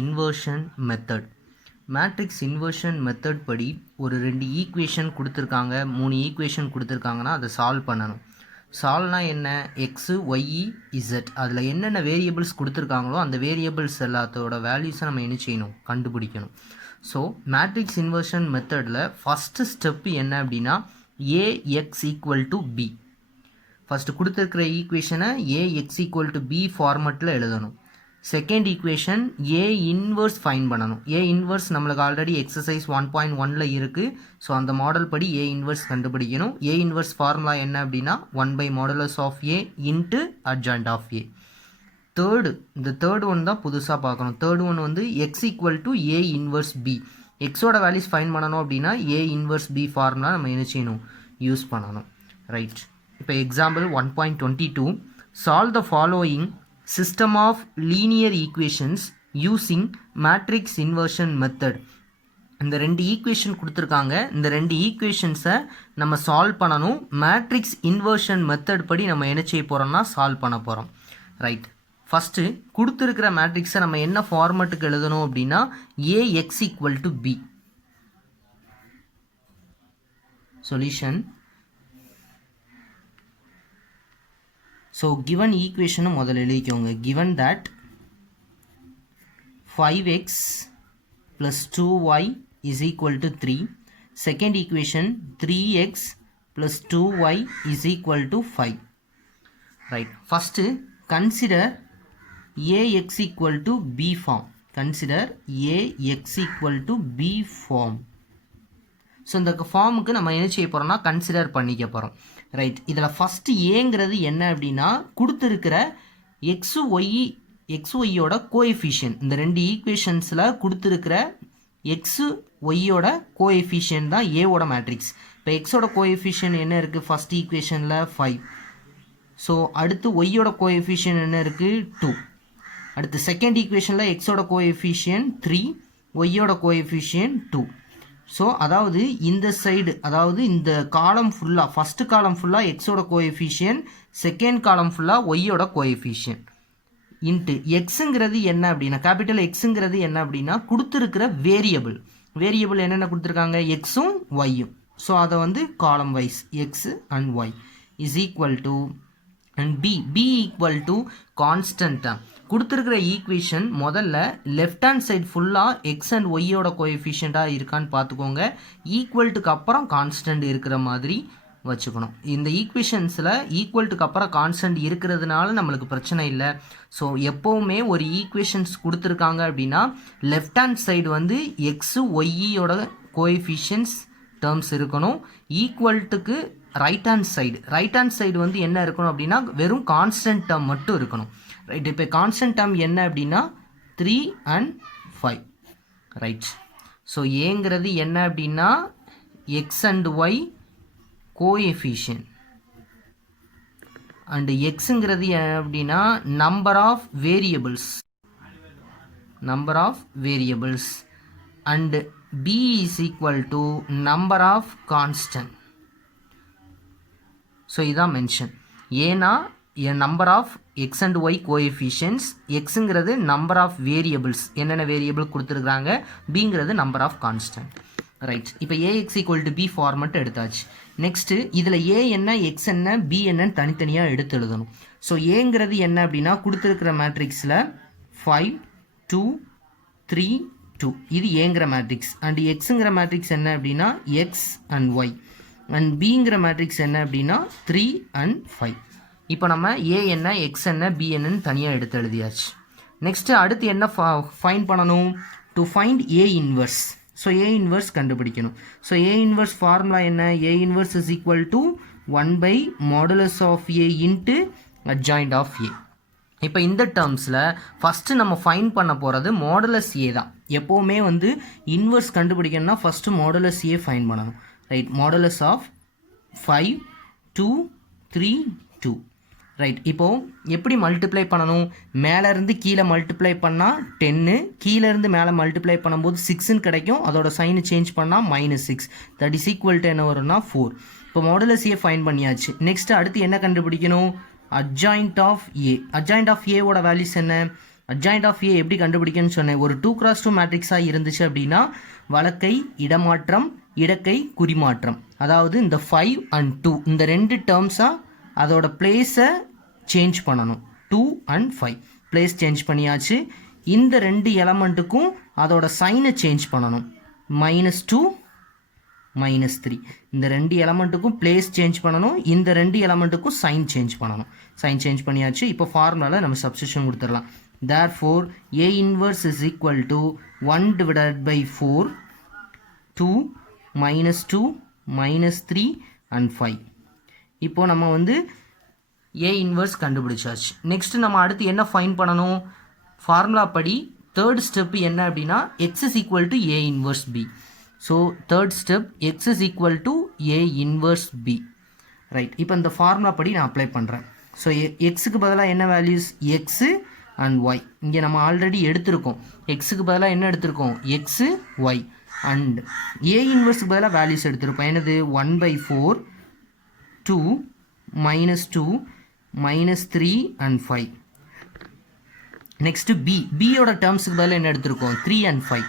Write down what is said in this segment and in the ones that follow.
Inversion method. Matrix inversion method படி ஒரு 2 equation கொடுத்துருக்காங்க, 3 ஈக்குவேஷன் கொடுத்துருக்காங்கன்னா அதை சால்வ் பண்ணணும். சால்வ்னா என்ன? எக்ஸு ஒய்இ இசட் அதில் என்னென்ன வேரியபிள்ஸ் கொடுத்துருக்காங்களோ அந்த வேரியபிள்ஸ் எல்லாத்தோட வேல்யூஸை நம்ம என்ன செய்யணும்? கண்டுபிடிக்கணும். ஸோ மேட்ரிக்ஸ் இன்வர்ஷன் மெத்தடில் ஃபஸ்ட்டு ஸ்டெப்பு என்ன அப்படின்னா AX equal to B. First கொடுத்துருக்கிற ஈக்குவேஷனை ஏஎக்ஸ் ஈக்குவல் டு பி ஃபார்மெட்டில் எழுதணும். Second equation A inverse find பண்ணணும். ஏ இன்வர்ஸ் நம்மளுக்கு ஆல்ரெடி எக்ஸசைஸ் 1.1ல் இருக்குது. ஸோ அந்த மாடல் படி ஏ இன்வர்ஸ் கண்டுபிடிக்கணும். ஏ இன்வர்ஸ் ஃபார்முலா என்ன அப்படின்னா 1/modulus of A into adjoint of A. இந்த தேர்ட் ஒன் தான் புதுசாக பார்க்கணும். தேர்ட் ஒன் வந்து X equal to A inverse B. எக்ஸோட வேல்யூஸ் ஃபைன் பண்ணணும் அப்படின்னா ஏ இன்வர்ஸ் பி ஃபார்முலா நம்ம என்ன செய்யணும்? யூஸ் பண்ணணும். ரைட். இப்போ example 1.22 solve the following system of linear equations using matrix inversion method. இந்த 2 ஈக்குவேஷன் கொடுத்துருக்காங்க. இந்த 2 ஈக்குவேஷன்ஸை நம்ம சால்வ் பண்ணணும். மேட்ரிக்ஸ் இன்வர்ஷன் மெத்தட் படி நம்ம என்ன செய்ய போகிறோம்னா சால்வ் பண்ண போகிறோம். ரைட். ஃபஸ்ட்டு கொடுத்துருக்கிற மேட்ரிக்ஸை நம்ம என்ன ஃபார்மேட்டுக்கு எழுதணும் அப்படின்னா AX equal to B. Solution. So given equation முதல்ல எழுதிக்கோங்க. given that 5x plus 2y is equal to 3. Second equation 3x plus 2y is equal to 5. Right. First consider ax equal to b form. Consider ax equal to b form. So இந்த ஃபார்முக்கு நம்ம என்ன செய்ய போகிறோம்னா consider பண்ணிக்க போகிறோம். Right. இதில் first ஏங்கிறது என்ன அப்படின்னா கொடுத்துருக்கிற எக்ஸு ஒய்யோட கோஎஃபிஷியன்ட். இந்த 2 ஈக்குவேஷன்ஸில் கொடுத்துருக்கிற எக்ஸு ஒய்யோட கோஎஃபிஷியன்ட் தான் ஏவோட மேட்ரிக்ஸ். இப்போ எக்ஸோட கோஎஃபிஷியன்ட் என்ன இருக்குது? ஃபஸ்ட் ஈக்குவேஷனில் 5. ஸோ அடுத்து ஒய்யோட கோஎஃபிஷியன்ட் என்ன இருக்குது? 2. அடுத்து செகண்ட் ஈக்குவேஷனில் எக்ஸோட கோஎஃபிஷியன்ட் 3, ஒய்யோட கோஎஃபிஷியன்ட் 2. ஸோ அதாவது இந்த சைடு, அதாவது இந்த காலம் ஃபுல்லாக, ஃபஸ்ட்டு காலம் ஃபுல்லாக எக்ஸோட கோஎஃபிஷியன்ட், செகண்ட் காலம் ஃபுல்லாக ஒய்யோட கோஎஃபிஷியன்ட் இன்ட்டு எக்ஸுங்கிறது என்ன அப்படின்னா, கேபிட்டல் எக்ஸுங்கிறது என்ன அப்படின்னா கொடுத்துருக்கிற வேரியபிள் என்னென்ன கொடுத்துருக்காங்க? எக்ஸும் ஒய்யும். ஸோ அதை வந்து column wise X and Y is equal to and B equal to constant term. கொடுத்துருக்கிற ஈக்குவேஷன் முதல்ல லெஃப்ட் ஹேண்ட் சைடு ஃபுல்லாக எக்ஸ் அண்ட் ஒய்யோட கோஎஃபிஷியண்ட்டாக இருக்கான்னு பார்த்துக்கோங்க. ஈக்குவல்ட்டுக்கு அப்புறம் கான்ஸ்டன்ட் இருக்கிற மாதிரி வச்சுக்கணும். இந்த ஈக்குவேஷன்ஸில் ஈக்குவல்ட்டுக்கு அப்புறம் கான்ஸ்டன்ட் இருக்கிறதுனால நம்மளுக்கு பிரச்சனை இல்லை. ஸோ எப்போவுமே ஒரு ஈக்குவேஷன்ஸ் கொடுத்துருக்காங்க அப்படின்னா லெஃப்ட் ஹேண்ட் சைடு வந்து எக்ஸு ஒய்யோட கோஎஃபிஷியன்ஸ் டேர்ம்ஸ் இருக்கணும். ஈக்குவல்ட்டுக்கு ரைட் ஹேண்ட் சைடு வந்து என்ன இருக்கணும் அப்படின்னா வெறும் கான்ஸ்டன்ட் டேர்ம் மட்டும் இருக்கணும். ரைட். இப்போ கான்ஸ்டன்ட் டேர்ம் என்ன அப்படின்னா 3 and 5. ரைட். ஸோ ஏங்கிறது என்ன அப்படின்னா X and Y coefficient and எக்ஸுங்கிறது அப்படின்னா number of variables and B is equal to number of constant. So இதான் மென்ஷன். ஏன்னா number of X and Y coefficients, எக்ஸுங்கிறது நம்பர் ஆஃப் வேரியபிள்ஸ், என்னென்ன வேரியபிள் கொடுத்துருக்குறாங்க, பிங்கிறது நம்பர் ஆஃப் கான்ஸ்டன்ட். ரைட். இப்போ AX equal to B format எடுத்தாச்சு. Next இதில் A என்ன, எக்ஸ் என்ன, பி என்னன்னு தனித்தனியாக எடுத்து எழுதணும். ஸோ ஏங்கிறது என்ன அப்படின்னா கொடுத்துருக்கிற மேட்ரிக்ஸில் 5 2 3 2 இது ஏங்கிற மேட்ரிக்ஸ். அண்ட் எக்ஸுங்கிற மேட்ரிக்ஸ் என்ன அப்படின்னா எக்ஸ் அண்ட் ஒய் அண்ட் பிங்கிற மேட்ரிக்ஸ் என்ன அப்படின்னா 3 and 5. இப்போ நம்ம ஏ என்ன, எக்ஸ் என்ன, பி என்னன்னு தனியாக எடுத்து எழுதியாச்சு. நெக்ஸ்ட்டு அடுத்து என்ன ஃபைண்ட் பண்ணணும்? To find A inverse. So A inverse கண்டுபிடிக்கணும். ஸோ ஏ இன்வர்ஸ் ஃபார்முலா என்ன? A inverse is equal to 1/modulus of A into adjoint of A. இப்போ இந்த டேர்ம்ஸில் ஃபஸ்ட்டு நம்ம ஃபைண்ட் பண்ண போகிறது மாடுலஸ் ஏ தான். எப்போவுமே வந்து இன்வர்ஸ் கண்டுபிடிக்கணும்னா ஃபஸ்ட்டு மாடுலஸ் ஏ ஃபைண்ட் பண்ணணும். ரைட். Modulus of 5 2 3 2. ரைட். இப்போது எப்படி மல்டிப்ளை பண்ணணும்? மேலேருந்து கீழே மல்டிப்ளை பண்ணால் 10, கீழேருந்து மேலே மல்டிப்ளை பண்ணும்போது 6ன்னு கிடைக்கும். அதோட சைனு சேஞ்ச் பண்ணால் -6. தட் இஸ் ஈக்குவல் டு என்ன வரும்னா 4. இப்போ மாடுலஸ் ஏ ஃபைண்ட் பண்ணியாச்சு. நெக்ஸ்ட்டு அடுத்து என்ன கண்டுபிடிக்கணும்? adjoint of A. adjoint of A ஓட வேல்யூஸ் என்ன? அட்ஜாயிண்ட் ஆஃப் ஏ எப்படி கண்டுபிடிக்கணும்னு சொன்னேன். ஒரு 2x2 மேட்ரிக்ஸாக இருந்துச்சு அப்படின்னா வலக்கை இடமாற்றம், இடக்கை குறிமாற்றம். அதாவது இந்த 5 and 2 இந்த ரெண்டு டேர்ம்ஸாக அதோட பிளேஸை சேஞ்ச் பண்ணணும். 2 and 5 பிளேஸ் சேஞ்ச் பண்ணியாச்சு. இந்த ரெண்டு எலமெண்ட்டுக்கும் அதோட சைனை சேஞ்ச் பண்ணணும். -2 -3 இந்த ரெண்டு எலமெண்ட்டுக்கும் பிளேஸ் சேஞ்ச் பண்ணணும். இந்த ரெண்டு எலமெண்ட்டுக்கும் சைன் சேஞ்ச் பண்ணணும். சைன் சேஞ்ச் பண்ணியாச்சு. இப்போ ஃபார்முலாவில் நம்ம சப்ஸ்டியூஷன் கொடுத்துடலாம். Therefore A inverse is equal to 1 divided by 4 2 -2 -3 and 5. இப்போ நம்ம வந்து A inverse கண்டுபிடிச்சாச்சு. நெக்ஸ்ட் நம்ம அடுத்து என்ன ஃபைண்ட் பண்ணணும்? ஃபார்முலா படி தேர்ட் ஸ்டெப் என்ன அப்படின்னா x is equal to A inverse B. So third step x is equal to A inverse B. Right, இப்போ இந்த ஃபார்முலா படி நான் அப்ளை பண்ணுறேன். ஸோ எக்ஸுக்கு பதிலாக என்ன வேல்யூஸ்? எக்ஸு அண்ட் ஒய் இங்கே நம்ம ஆல்ரெடி எடுத்திருக்கோம். எக்ஸுக்கு பதிலாக என்ன எடுத்திருக்கோம்? X Y. அண்ட் ஏ இன்வர்ஸுக்கு பதிலாக வேல்யூஸ் எடுத்திருப்போம். என்னது? 1/4 2 -2 -3 and 5. நெக்ஸ்ட்டு பியோட டேர்ம்ஸுக்கு பதிலாக என்ன எடுத்திருக்கோம்? 3 and 5.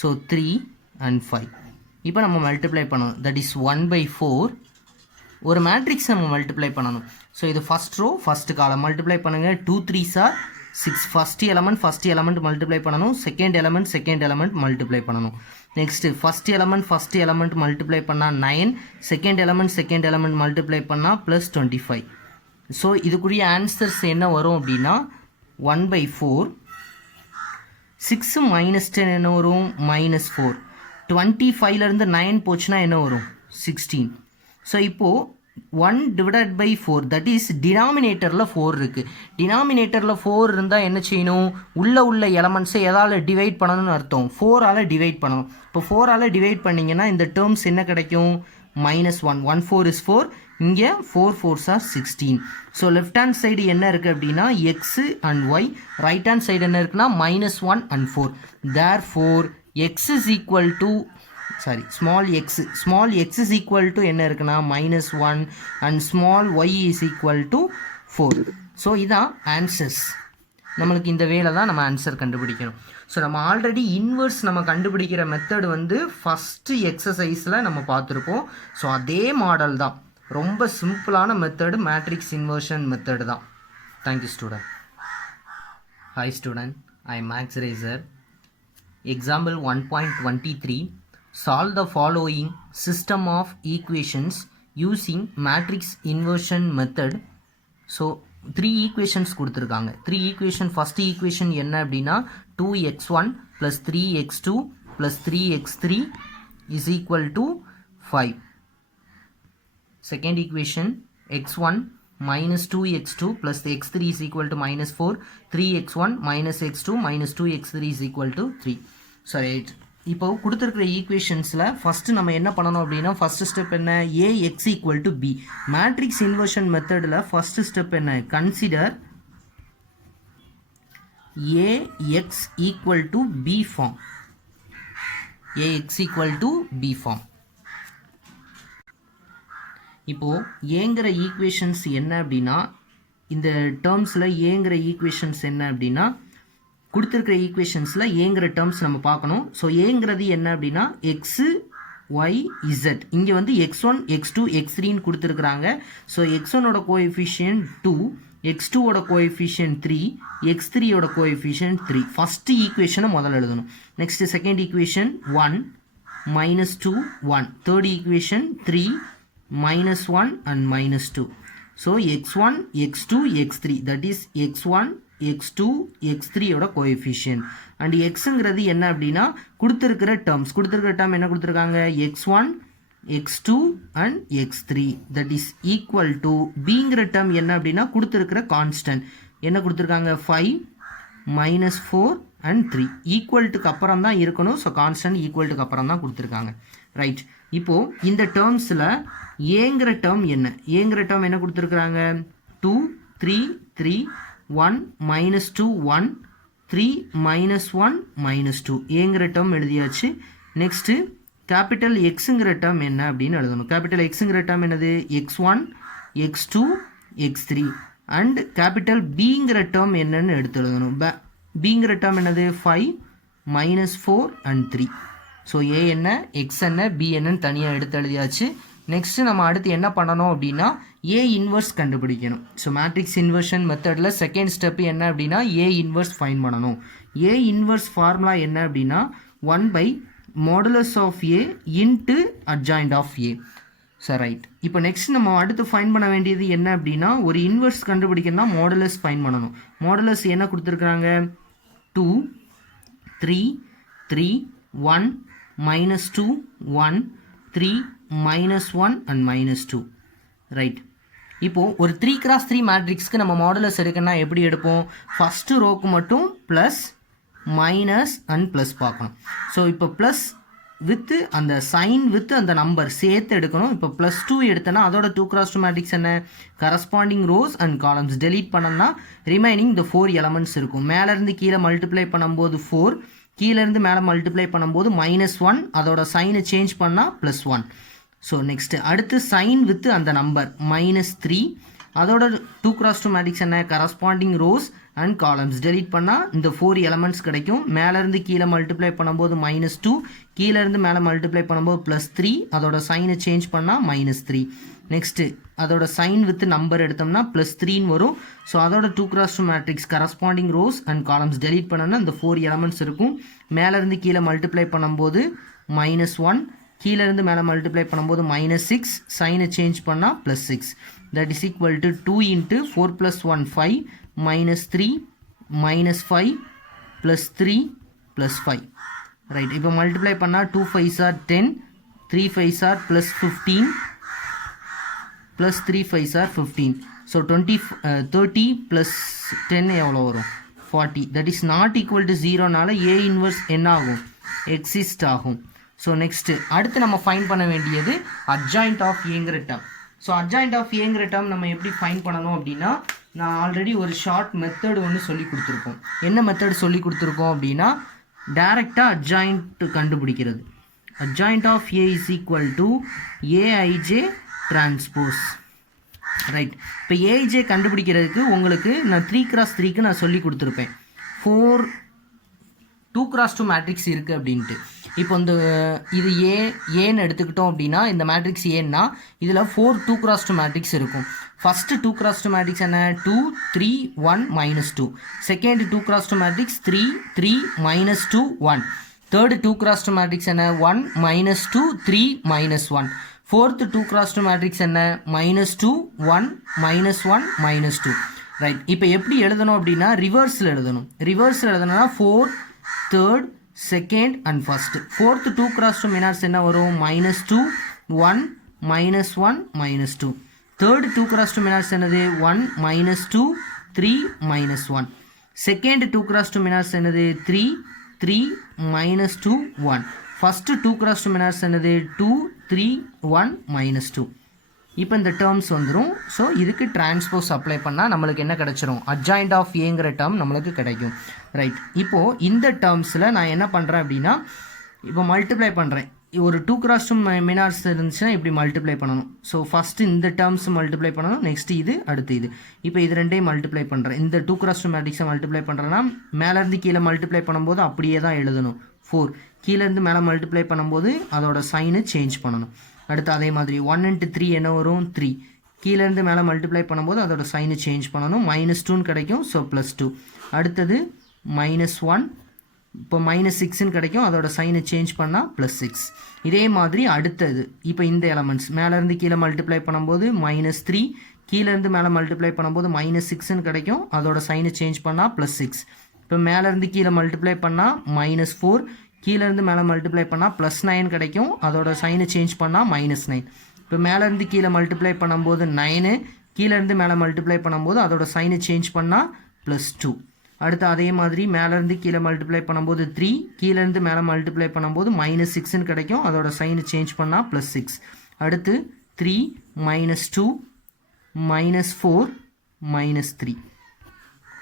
So 3 and 5. இப்போ நம்ம மல்டிப்ளை பண்ணணும். தட் இஸ் 1/4 ஒரு மேட்ரிக்ஸ் நம்ம மல்டிப்ளை பண்ணணும். ஸோ இது first row first column multiply பண்ணுங்கள். 2 3s are 6. First element multiply பண்ணணும். செகண்ட் எலமெண்ட் மல்டிப்ளை பண்ணணும். நெக்ஸ்ட்டு ஃபஸ்ட் எலமெண்ட் மல்டிப்ளை பண்ணால் 9. செகண்ட் எலமெண்ட் மல்டிப்ளை பண்ணால் +25. ஸோ இதுக்குரிய ஆன்சர்ஸ் என்ன வரும் அப்படின்னா 1/4 6 -10 என்ன வரும்? -4. 25லேருந்து 9 போச்சுன்னா என்ன வரும்? 16. ஸோ இப்போது 1 divided by 4 தட் இஸ் டினாமினேட்டரில் 4 இருக்குது. டினாமினேட்டரில் 4 இருந்தால் என்ன செய்யணும்? உள்ள எலமெண்ட்ஸை எதால் டிவைட் பண்ணணும்னு அர்த்தம்? 4ஆல் டிவைட் பண்ணணும். இப்போ 4ஆல் டிவைட் பண்ணிங்கன்னா இந்த டேர்ம்ஸ் என்ன கிடைக்கும்? -1. 1 4 is 4. இங்கே 4 4s are 16. So left hand side என்ன இருக்குது அப்படின்னா X and Y. Right hand side என்ன இருக்குன்னா -1 and 4. therefore x is equal to small x is equal to என்ன இருக்குன்னா -1 and small y is equal to 4. So இதான் answers. நம்மளுக்கு இந்த வேலை தான் நம்ம ஆன்சர் கண்டுபிடிக்கணும். ஸோ நம்ம ஆல்ரெடி இன்வர்ஸ் நம்ம கண்டுபிடிக்கிற மெத்தட் வந்து ஃபஸ்ட்டு எக்ஸசைஸில் நம்ம பார்த்துருப்போம். ஸோ அதே மாடல் தான், ரொம்ப சிம்பிளான மெத்தடு மேட்ரிக்ஸ் இன்வர்ஷன் மெத்தடு தான். Thank you student. Hi student, I am Max Racer. Example 1.23. Solve the following system of equations using matrix inversion method. So 3 equations கொடுத்திருக்காங்க. 3 equation. first equation என்ன அப்படின்னா 2x1 plus 3x2 plus 3x3 is equal to 5. Second equation x1 minus 2x2 plus x3 is equal to -4. 3x1 minus x2 minus 2x3 is equal to 3. சரி, இப்போ கொடுத்துருக்கிற ஈக்குவேஷன்ஸில் first நம்ம என்ன பண்ணணும் அப்படின்னா ஃபஸ்ட்டு ஸ்டெப் என்ன? ax equal to B. Matrix inversion மெத்தடில் first step என்ன? Consider ax equal to B form. ax equal to B form. இப்போது ஏங்கிற ஈக்குவேஷன்ஸ் என்ன அப்படின்னா இந்த டேர்ம்ஸில் ஏங்கிற ஈக்குவேஷன்ஸ் என்ன அப்படின்னா கொடுத்துருக்கிற ஈக்குவேஷன்ஸில் ஏங்கிற டேர்ம்ஸ் நம்ம பார்க்கணும். ஸோ ஏங்கிறது என்ன அப்படின்னா எக்ஸு ஒய் இசட். இங்கே வந்து x1 x2 x3ன்னு கொடுத்துருக்குறாங்க. ஸோ x1ஓட கோஎஃபிஷியன்ட் 2, x2ஓட கோஎஃபிஷியன்ட் 3, x3ஓட கோஎஃபிஷியன்ட் 3. ஃபஸ்ட்டு ஈக்குவேஷனை முதல்ல எழுதணும். Next second equation 1 -2 1. Third equation 3 -1 and -2. So x1 x2 x3 that is x1 x2 x3 ஓட கோஎஃபிஷியன்ட். அண்ட் எக்ஸுங்கிறது என்ன அப்படின்னா கொடுத்துருக்கிற டேர்ம் என்ன கொடுத்துருக்காங்க? x1 x2 and x3 that is equal to பிங்கிற டேர்ம் என்ன அப்படின்னா கொடுத்துருக்கிற கான்ஸ்டன்ட் என்ன கொடுத்துருக்காங்க? 5 -4 and 3 ஈக்குவல்ட்டுக்கு அப்புறம் தான் இருக்கணும். ஸோ கான்ஸ்டன்ட் ஈக்குவல்ட்டுக்கு அப்புறம் தான் கொடுத்துருக்காங்க. ரைட், இப்போது இந்த டேர்ம்ஸில் ஏங்கிற டேர்ம் என்ன கொடுத்துருக்குறாங்க? 2 3 3 1 -2 1 3 -1 -2 ஏங்கிற டேர்ம் எழுதியாச்சு. நெக்ஸ்ட்டு கேபிட்டல் எக்ஸுங்கிற டேர்ம் என்ன அப்படின்னு எழுதணும். கேபிட்டல் எக்ஸுங்கிற டேர்ம் என்னது? x1 x2 x3. And capital பிங்கிற டேர்ம் என்னன்னு எடுத்து எழுதணும். பிங்கிற டேர்ம் என்னது 5 minus 4 and 3. ஸோ ஏ என்ன எக்ஸ் என்ன பி என்னன்னு தனியாக எடுத்து எழுதியாச்சு. நெக்ஸ்ட்டு நம்ம அடுத்து என்ன பண்ணணும் அப்படின்னா ஏ இன்வர்ஸ் கண்டுபிடிக்கணும். ஸோ மேட்ரிக்ஸ் இன்வர்ஷன் மெத்தடில் செகண்ட் ஸ்டெப் என்ன அப்படின்னா ஏ இன்வர்ஸ் ஃபைண்ட் பண்ணணும். ஏ இன்வர்ஸ் ஃபார்முலா என்ன அப்படின்னா 1/modulus of A into adjoint of A. So right. இப்போ நெக்ஸ்ட் நம்ம அடுத்து ஃபைண்ட் பண்ண வேண்டியது என்ன அப்படின்னா ஒரு இன்வர்ஸ் கண்டுபிடிக்கணும்னா மாடுலஸ் ஃபைண்ட் பண்ணணும். மாடுலஸ் என்ன கொடுத்துருக்குறாங்க 2 3 3 1 minus 2 1 3 minus 1 and minus 2. Right. இப்போது ஒரு 3x3 மேட்ரிக்ஸ்க்கு நம்ம மாடுலஸ் எடுக்கணும்னா எப்படி எடுப்போம்? ஃபஸ்ட்டு ரோக்கு மட்டும் ப்ளஸ் மைனஸ் அண்ட் ப்ளஸ் பார்க்கணும். ஸோ இப்போ ப்ளஸ் வித்து அந்த சைன் வித்து அந்த நம்பர் சேர்த்து எடுக்கணும். இப்போ +2 எடுத்தோன்னா அதோட 2x2 மேட்ரிக்ஸ் என்ன corresponding rose and columns delete பண்ணோம்னா ரிமைனிங் இந்த 4 எலமெண்ட்ஸ் இருக்கும். மேலேருந்து கீழே மல்டிப்ளை பண்ணும்போது 4, கீழேருந்து மேலே மல்டிப்ளை பண்ணும்போது -1, அதோட சைனை சேஞ்ச் பண்ணால் +1. ஸோ நெக்ஸ்ட்டு அடுத்து சைன் வித்து அந்த நம்பர் -3, அதோட 2x2 மேட்ரிக்ஸ் என்ன corresponding rose and columns delete பண்ணால் இந்த 4 எலமெண்ட்ஸ் கிடைக்கும். மேலேருந்து கீழே மல்டிப்ளை பண்ணும்போது -2, கீழேருந்து மேலே மல்டிப்ளை பண்ணும்போது +3, அதோட சைனை சேஞ்ச் பண்ணால் -3. நெக்ஸ்ட்டு அதோட சைன் வித் நம்பர் எடுத்தோம்னா +3ன்னு வரும். ஸோ அதோட 2x2 matrix corresponding rose and columns delete பண்ணோன்னா இந்த 4 எலமெண்ட்ஸ் இருக்கும். மேலேருந்து கீழே மல்டிப்ளை பண்ணும்போது -1, கீழேருந்து மேலே மல்டிப்ளை பண்ணும்போது -6, சைனை சேஞ்ச் பண்ணால் +6. That is equal to 2 into 4 + 1 5 -3 -5 +3 +5. Right. இப்போ மல்டிப்ளை பண்ணால் 2 5s are 10, 3 5s are +15 +3 5s are 15. So 30 + 10 எவ்வளோ வரும் 40. That is not equal to 0னால ஏ இன்வர்ஸ் என்ன ஆகும் எக்ஸிஸ்ட் ஆகும். ஸோ நெக்ஸ்ட்டு அடுத்து நம்ம ஃபைண்ட் பண்ண வேண்டியது அட்ஜாயிண்ட் ஆஃப் ஏங்கிற டேர்ம். ஸோ அட்ஜாயிண்ட் ஆஃப் ஏங்கிற டேர்ம் நம்ம எப்படி ஃபைண்ட் பண்ணணும் அப்படின்னா நான் ஆல்ரெடி ஒரு ஷார்ட் மெத்தட் ஒன்று சொல்லி கொடுத்துருக்கோம். என்ன மெத்தட் சொல்லி கொடுத்துருக்கோம் அப்படின்னா டைரெக்டாக அட்ஜாயிண்ட் கண்டுபிடிக்கிறது. Adjoint of A is equal to AIJ transpose. Right. இப்போ ஏஐஜே கண்டுபிடிக்கிறதுக்கு உங்களுக்கு நான் 3x3க்கு நான் சொல்லி கொடுத்துருப்பேன் 4 2x2 மேட்ரிக்ஸ் இருக்குது அப்படின்ட்டு. இப்போ இந்த இது ஏன்னு எடுத்துக்கிட்டோம் அப்படின்னா இந்த மேட்ரிக்ஸ் ஏன்னா இதில் 4 2x2 மேட்ரிக்ஸ் இருக்கும். ஃபஸ்ட்டு 2x2 மேட்ரிக்ஸ் என்ன 2 3 1 -2. Second 2x2 matrix 3 3 -2 1. Third 2x2 matrix என்ன 1 -2 3 -1. ஃபோர்த்து 2x2 மேட்ரிக்ஸ் என்ன -2 1 -1 -2. ரைட். இப்போ எப்படி எழுதணும் அப்படின்னா ரிவர்ஸில் எழுதணும். ரிவர்ஸில் எழுதணும்னா 4 3rd second and first. Fourth 2x2 minars என்ன வரும் -2 1 -1 -2. தேர்டு 2x2 மினார்ஸ் என்னது 1 -2 3 -1. செகண்ட் 2x2 மினார்ஸ் என்னது 3 3 -2 1. ஃபஸ்ட்டு 2x2 மினார்ஸ் என்னது 2 3 1 -2. இப்போ இந்த டேர்ம்ஸ் வந்துடும். ஸோ இதுக்கு டிரான்ஸ்போஸ் அப்ளை பண்ணால் நம்மளுக்கு என்ன கிடச்சிரும் அட்ஜாயிண்ட் ஆஃப் ஏங்கிற டேர்ம் நம்மளுக்கு கிடைக்கும். ரைட். இப்போது இந்த டேர்ம்ஸில் நான் என்ன பண்ணுறேன் அப்படின்னா இப்போ மல்டிப்ளை பண்ணுறேன். ஒரு 2x2 மினார்ஸ் இருந்துச்சுன்னா இப்படி மல்டிப்ளை பண்ணணும். ஸோ ஃபஸ்ட்டு இந்த டேர்ம்ஸ் மல்டிப்ளை பண்ணணும். நெக்ஸ்ட் இது அடுத்து இது. இப்போ இது ரெண்டையும் மல்டிப்ளை பண்ணுறேன். இந்த 2x2 மேட்ரிக்ஸை மல்டிப்ளை பண்ணுறேன்னா மேலேருந்து கீழே மல்டிப்ளை பண்ணும்போது அப்படியே தான் எழுதணும் 4. கீழேருந்து மேலே மல்டிப்ளை பண்ணும்போது அதோட சைனு சேஞ்ச் பண்ணணும். அடுத்து அதே மாதிரி 1 into 3 என்ன வரும் 3. கீழேருந்து மேலே மல்டிப்ளை பண்ணும்போது அதோட சைனு சேஞ்ச் பண்ணணும். -2ன்னு கிடைக்கும். ஸோ +2. அடுத்தது -1. இப்போ -6ன்னு கிடைக்கும். அதோட சைனை சேஞ்ச் பண்ணால் +6. இதே மாதிரி அடுத்தது இப்போ இந்த எலமெண்ட்ஸ் மேலேருந்து கீழே மல்டிப்ளை பண்ணும்போது -3, கீழேருந்து மேலே மல்டிப்ளை பண்ணும்போது -6ன்னு கிடைக்கும். அதோட சைனை சேஞ்ச் பண்ணால் +6. இப்போ மேலேருந்து கீழே மல்டிப்ளை பண்ணால் -4, கீழேருந்து மேலே மல்டிப்ளை பண்ணால் +9 கிடைக்கும். அதோட சைனை சேஞ்ச் பண்ணால் -9. இப்போ மேலேருந்து கீழே மல்டிப்ளை பண்ணும்போது 9, கீழேருந்து மேலே மல்டிப்ளை பண்ணும்போது அதோட சைனை சேஞ்ச் பண்ணால் +2. அடுத்து அதே மாதிரி மேலேருந்து கீழே மல்டிப்ளை பண்ணும்போது 3, கீழேருந்து மேலே மல்டிப்ளை பண்ணும்போது -6ன்னு கிடைக்கும். அதோட சைனை சேஞ்ச் பண்ணால் +6. அடுத்து 3 -2 -4 -3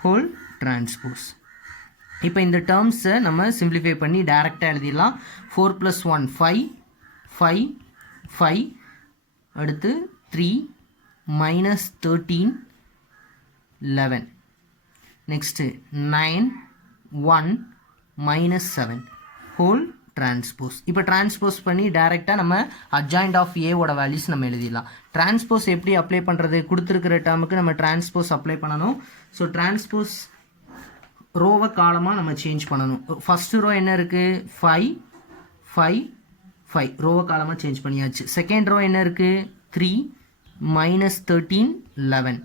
ஹோல் டிரான்ஸ்போஸ். இப்போ இந்த டேர்ம்ஸை நம்ம சிம்பிளிஃபை பண்ணி டைரெக்டாக எழுதிடலாம். 4 + 1 5 5 5. அடுத்து 3 -13 11. Next 9 1 minus 7 whole transpose. இப்போ டிரான்ஸ்போஸ் பண்ணி டைரெக்டாக நம்ம அட்ஜாயிண்ட் ஆஃப் ஏவோட வேல்யூஸ் நம்ம எழுதிடலாம். டிரான்ஸ்போஸ் எப்படி அப்ளை பண்ணுறது? கொடுத்துருக்கிற டேர்முக்கு நம்ம டிரான்ஸ்போஸ் அப்ளை பண்ணணும். ஸோ டிரான்ஸ்போஸ் ரோவை காலமாக நம்ம சேஞ்ச் பண்ணணும். ஃபஸ்ட்டு ரோ என்ன இருக்குது? 5 5 5 ரோவை காலமாக சேஞ்ச் பண்ணியாச்சு. செகண்ட் ரோ என்ன இருக்குது? 3 மைனஸ் 13 11.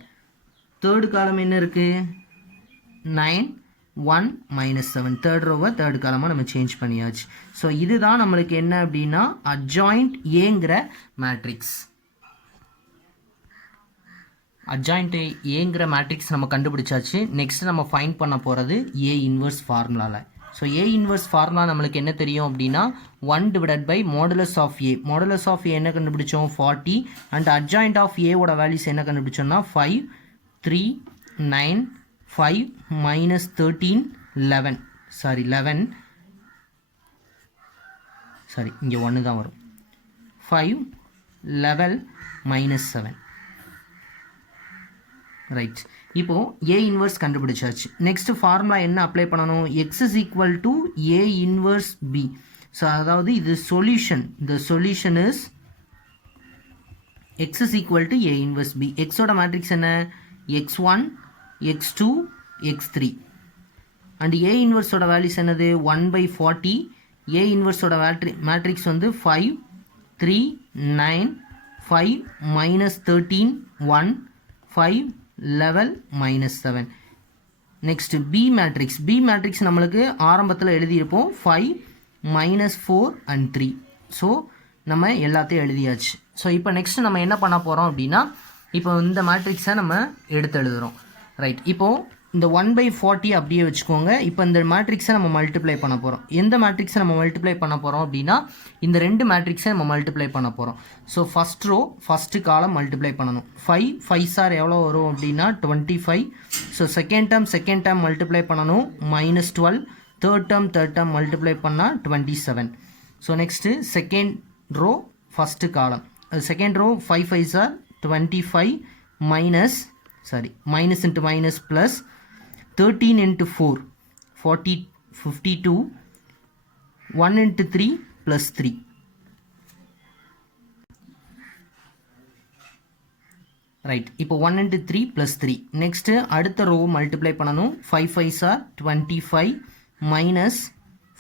தேர்டு காலம் என்ன இருக்குது? 9 1 மைனஸ் 7. தேர்ட் ரோவை தேர்டு காலமாக நம்ம சேஞ்ச் பண்ணியாச்சு. ஸோ இதுதான் நம்மளுக்கு என்ன அப்படின்னா அட்ஜாயிண்ட் ஏங்கிற மேட்ரிக்ஸ். அட்ஜாயிண்ட் ஏங்கிற மேட்ரிக்ஸ் நம்ம கண்டுபிடிச்சாச்சு. நெக்ஸ்ட் நம்ம ஃபைண்ட் பண்ண போகிறது ஏ இன்வர்ஸ் ஃபார்முலாவில். ஸோ ஏ இன்வர்ஸ் ஃபார்முலா நம்மளுக்கு என்ன தெரியும் அப்படின்னா 1 divided by modulus of A. Modulus of A என்ன கண்டுபிடிச்சோம்? 40. அண்ட் அட்ஜாயிண்ட் ஆஃப் ஏவோட வேல்யூஸ் என்ன கண்டுபிடிச்சோம்னா 5 3 9 5 minus 13 11. சாரி 11. சாரி இங்கே 1 தான் வரும். 5 11 minus 7. ரைட். இப்போது ஏ இன்வர்ஸ் கண்டுபிடிச்சாச்சு. நெக்ஸ்ட் ஃபார்முலா என்ன அப்ளை பண்ணணும்? X is equal to A inverse B. So அதாவது இது solution. The solution is X is equal to A inverse B. எக்ஸோட மேட்ரிக்ஸ் என்ன? x1 x2 x3. And A இன்வர்ஸோட values என்னது? 1/40. ஏ இன்வர்ஸோட matrix வந்து 5 3 9 5 minus 13 1 5 11 minus 7. Next B matrix. B matrix நம்மளுக்கு ஆரம்பத்தில் எழுதியிருப்போம் 5 minus 4 and 3. So நம்ம எல்லாத்தையும் எழுதியாச்சு. ஸோ இப்போ நெக்ஸ்ட் நம்ம என்ன பண்ண போகிறோம் அப்படின்னா இப்போ இந்த மேட்ரிக்ஸை நம்ம எடுத்து எழுதுகிறோம். ரைட். இப்போது இந்த 1/40 அப்படியே வச்சுக்கோங்க. இப்போ இந்த மேட்ரிக்ஸை நம்ம மல்டிப்ளை பண்ண போகிறோம். எந்த மேட்ரிக்ஸை நம்ம மல்டிப்ளை பண்ண போகிறோம் அப்படின்னா இந்த ரெண்டு மேட்ரிக்ஸை நம்ம மல்டிப்ளை பண்ண போகிறோம். So first row first column multiply பண்ணணும். 5 5 சார் எவ்வளோ வரும் அப்படின்னா 25. ஸோ செகண்ட் டேர்ம் மல்டிப்ளை பண்ணணும் -12. தேர்ட் டேர்ம் மல்டிப்ளை பண்ணால் 27. So next second row first column. Second row 5 5 சார் 25 minus into minus plus 13 into 4 40 52 1 into 3 plus 3. Right. இப்போ 1 into 3 plus 3. நெக்ஸ்ட்டு அடுத்த row multiply பண்ணணும். 5 5 சார் 25 minus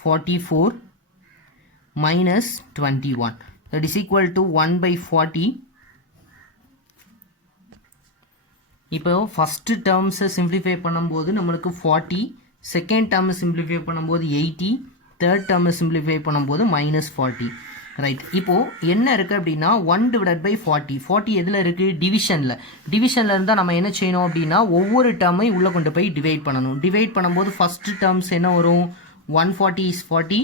44 minus 21. That is equal to 1/40. இப்போ first டேர்ம்ஸை simplify பண்ணும்போது நம்மளுக்கு 40. Second டேர்மை சிம்பிளிஃபை பண்ணும்போது 80. தேர்ட் டேர்மை சிம்பிளிஃபை பண்ணும்போது -40. ரைட். இப்போது என்ன இருக்குது அப்படின்னா 1 டிவைடட் பை 40. 40 எதில் இருக்குது? டிவிஷனில் இருந்தால் நம்ம என்ன செய்யணும் அப்படின்னா ஒவ்வொரு டேர்மை உள்ளே கொண்டு போய் டிவைட் பண்ணணும். டிவைட் பண்ணும்போது ஃபஸ்ட்டு டேர்ம்ஸ் என்ன வரும்? 140 is 40,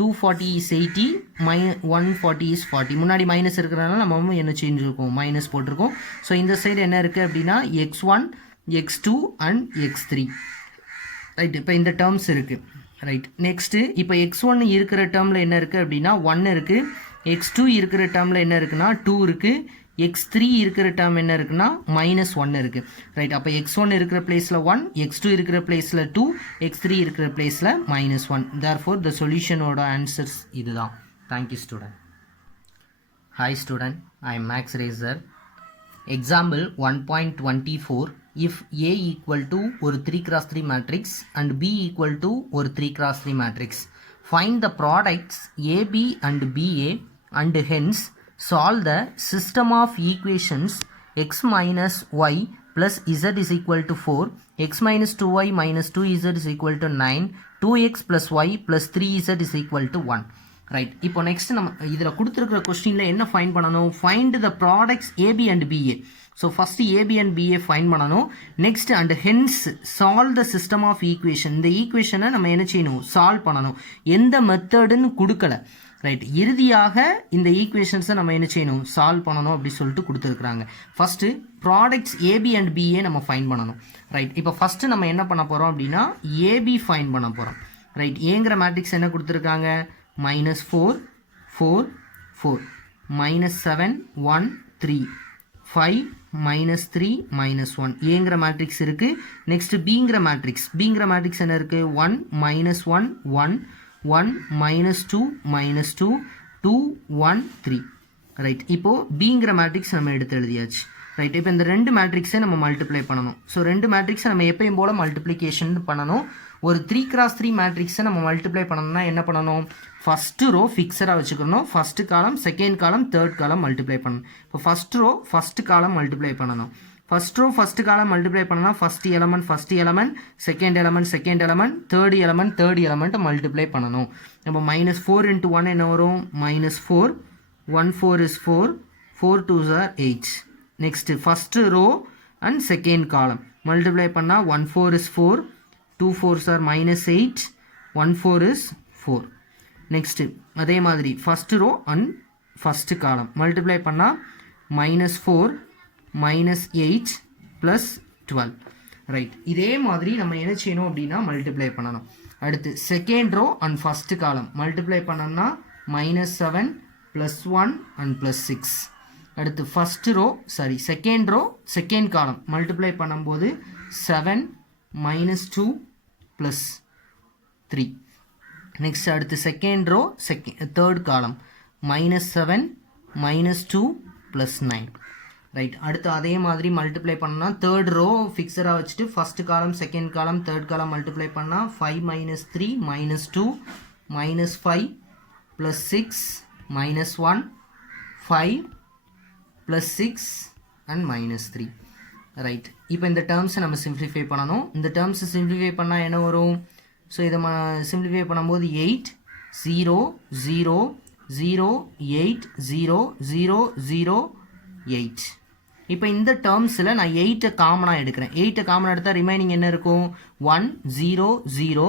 240 is 80, 140 is 40. முன்னாடி மைனஸ் இருக்கிறனால நம்ம என்ன சேஞ்ச் இருக்கும்? மைனஸ் போட்டிருக்கோம். ஸோ இந்த சைடு என்ன இருக்குது அப்படின்னா x1 x2 and x3. Right. இப்போ இந்த டேர்ம்ஸ் இருக்குது. ரைட். நெக்ஸ்ட்டு இப்போ x1 இருக்கிற டேர்மில் என்ன இருக்குது அப்படின்னா 1 இருக்குது. x2 இருக்கிற டேர்மில் என்ன இருக்குன்னா 2 இருக்குது. x3 இருக்கிற டேர்ம் என்ன இருக்குன்னா -1 இருக்குது. ரைட். அப்போ x1 இருக்கிற பிளேஸில் 1, x2 இருக்கிற பிளேஸில் 2, x3 இருக்கிற பிளேஸில் -1. தேர்ஃபோர் த சொல்யூஷனோட ஆன்சர்ஸ் இதுதான். Thank you student. Hi student, I am Max Racer. Example 1.24. if A equal to ஒரு 3x3 matrix and B equal to ஒரு 3x3 matrix, find the products AB and BA and hence solve the system of equations x minus y plus z is equal to 4, x minus 2y minus 2z is equal to 9, 2x plus y plus 3z is equal to 1. Right. இப்போ next நம்ம இதில் கொடுத்துருக்கிற கொஸ்டினில் என்ன find பண்ணணும்? Find the products AB and BA. So first AB and BA find பண்ணணும். Next and hence solve the system of equation. இந்த ஈக்குவேஷனை நம்ம என்ன செய்யணும்? சால்வ் பண்ணணும். எந்த மெத்தடுன்னு கொடுக்கல. ரைட். இறுதியாக இந்த ஈக்குவேஷன்ஸை நம்ம என்ன செய்யணும்? சால்வ் பண்ணணும் அப்படி சொல்லிட்டு கொடுத்துருக்குறாங்க. First products AB and BA நம்ம ஃபைண்ட் பண்ணணும். ரைட். இப்போ ஃபஸ்ட்டு நம்ம என்ன பண்ண போகிறோம் அப்படின்னா ஏபி ஃபைண்ட் பண்ண போகிறோம். ரைட். ஏங்கிற மேட்ரிக்ஸ் என்ன கொடுத்துருக்காங்க? -4 4 4 -7 1 3 5 minus 3 minus 1 ஏங்கிற மேட்ரிக்ஸ் இருக்குது. நெக்ஸ்ட் பிங்கிற மேட்ரிக்ஸ் என்ன இருக்குது? 1 minus 1 1 1 minus 2 minus 2 2 1 3 ரைட். இப்போது பிங்கிற மேட்ரிக்ஸ் நம்ம எடுத்து எழுதியாச்சு. ரைட். இப்போ இந்த ரெண்டு மேட்ரிக்ஸை நம்ம மல்டிப்ளை பண்ணணும். ஸோ ரெண்டு மேட்ரிக்ஸை நம்ம எப்பயும் போல் மல்டிப்ளிகேஷன் பண்ணணும். ஒரு 3x3 மேட்ரிக்ஸை நம்ம மல்டிப்ளை பண்ணணும்னா என்ன பண்ணணும்? ஃபஸ்ட்டு ரோ ஃபிக்ஸடாக வச்சுக்கணும். First column, second column, third column multiply பண்ணணும். இப்போ first row first column multiply பண்ணணும். First row first column multiply பண்ணலாம். First element, second element, third element multiply பண்ணணும். நம்ம -4 × 1 என்ன வரும்? -4 1 4 is 4 4 2s are 8. Next first row and second column multiply பண்ணால் 1 4 is 4 2 4s are -8 1 4 is 4. Next அதே மாதிரி first row and first column multiply பண்ணால் -4 -8 + 12 right. இதே மாதிரி நம்ம என்ன செய்யணும் அப்படின்னா மல்டிப்ளை பண்ணணும். அடுத்து second row and first column multiply பண்ணோம்னா -7 +1 and +6. அடுத்து first row second row second column multiply பண்ணும்போது 7 -2 +3. நெக்ஸ்ட் அடுத்து செகண்ட் ரோ தேர்ட் காலம் -7 -2 +9 ரைட். அடுத்து அதே மாதிரி மல்டிப்ளை பண்ணால் தேர்ட் ரோ ஃபிக்ஸடாக வச்சுட்டு first column second column third column multiply பண்ணால் 5 -3 -2 -5 +6 -1 5 +6 and -3 ரைட். இப்போ இந்த டேர்ம்ஸை நம்ம சிம்ப்ளிஃபை பண்ணணும். இந்த டேர்ம்ஸை சிம்ப்ளிஃபை பண்ணால் என்ன வரும்? ஸோ இதை சிம்ப்ளிஃபை பண்ணும்போது 8 0 0 0 8 0 0 0 8. இப்போ இந்த டேர்ம்ஸில் நான் 8 காமனாக எடுக்கிறேன். 8 காமனாக எடுத்தால் ரிமைனிங் என்ன இருக்கும்? 1 0 0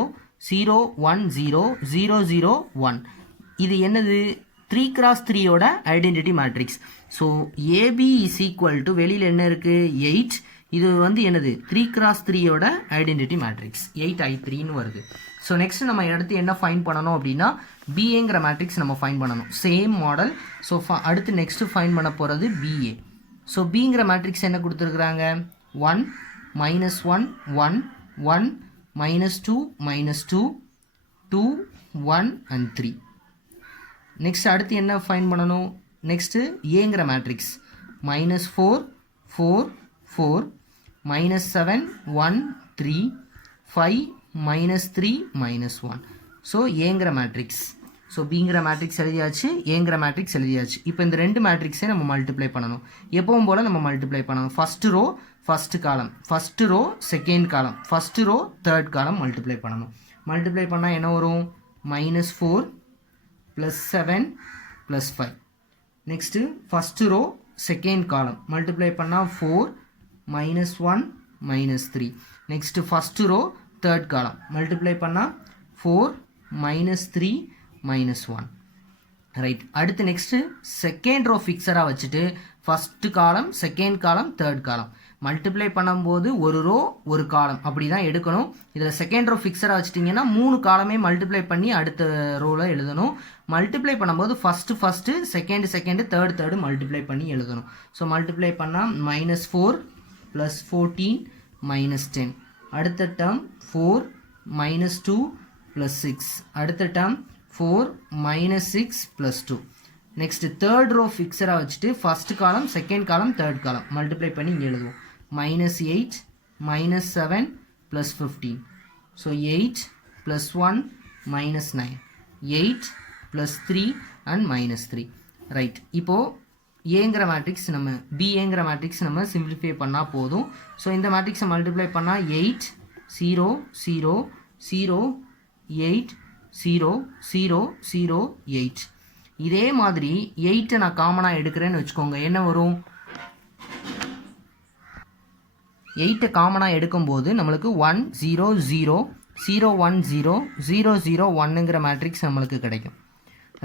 0 1 0 0 0 1. இது என்னது? 3x3யோட identity matrix. So AB is equal to வெளியில் என்ன இருக்குது? 8. இது வந்து என்னது? 3x3யோட ஐடென்டிட்டி மேட்ரிக்ஸ் 8I3ன்னு வருது. ஸோ நெக்ஸ்ட் நம்ம அடுத்து என்ன ஃபைன் பண்ணணும் அப்படின்னா பிஏங்கிற மேட்ரிக்ஸ் நம்ம ஃபைன் பண்ணணும். Same model. ஸோ அடுத்து நெக்ஸ்ட்டு ஃபைன் பண்ண போகிறது பிஏ. ஸோ பிங்கிற மேட்ரிக்ஸ் என்ன கொடுத்துருக்குறாங்க? 1 -1 1 1 -2 -2 2 1 and 3. நெக்ஸ்ட் அடுத்து என்ன ஃபைன் பண்ணணும்? நெக்ஸ்ட்டு ஏங்கிற மேட்ரிக்ஸ் -4 4 4 -7 1 3 5 -3 -1. ஸோ ஏங்கிற மேட்ரிக்ஸ். ஸோ பிங்கிற மேட்ரிக்ஸ் எழுதியாச்சு, ஏங்கிற மேட்ரிக்ஸ் எழுதியாச்சு. இப்போ இந்த ரெண்டு மேட்ரிக்ஸை நம்ம மல்டிப்ளை பண்ணணும். எப்பவும் போல் நம்ம மல்டிப்ளை பண்ணணும். First row first column, first row second column, first row third column multiply பண்ணணும். மல்டிப்ளை பண்ணால் என்ன வரும்? -4 +7 +5. Next first row second column multiply பண்ணால் 4 -1 -3. Next first row third column multiply பண்ணால் 4 -3 -1 ரைட். அடுத்து நெக்ஸ்ட்டு செகண்ட் ரோ ஃபிக்ஸடாக வச்சுட்டு first column second column third column multiply பண்ணும்போது ஒரு ரோ ஒரு காலம் அப்படி தான் எடுக்கணும். இதில் செகண்ட் ரோ ஃபிக்ஸடாக வச்சுட்டிங்கன்னா 3 காலமே மல்டிப்ளை பண்ணி அடுத்த ரோவில் எழுதணும். மல்டிப்ளை பண்ணும்போது ஃபஸ்ட்டு செகண்ட் தேர்டு மல்டிப்ளை பண்ணி எழுதணும். ஸோ மல்டிப்ளை பண்ணால் -4 +14 -10. அடுத்த டேர்ம் 4 -2 +6. அடுத்த டேர்ம் 4 -6 +2. நெக்ஸ்ட் தேர்ட் ரோ ஃபிக்ஸடாக வச்சுட்டு first column second column third column multiply பண்ணி இங்கே எழுதுவோம். -8 -7 +15. So 8 +1 -9 8 +3 and -3 right. இப்போது ஏங்கிற மேட்ரிக்ஸ் நம்ம பிஏங்கிற மேட்ரிக்ஸ் நம்ம சிம்பிளிஃபை பண்ணால் போதும். ஸோ இந்த மேட்ரிக்ஸை மல்டிப்ளை பண்ணால் 8 0 0 0 8 0 0 0 8. இதே மாதிரி 8 நான் காமனாக எடுக்கிறேன்னு வச்சுக்கோங்க. என்ன வரும்? 8 காமனாக எடுக்கும்போது நம்மளுக்கு 1 0 0 0 1 0 0 0 1ங்கிற மேட்ரிக்ஸ் நம்மளுக்கு கிடைக்கும்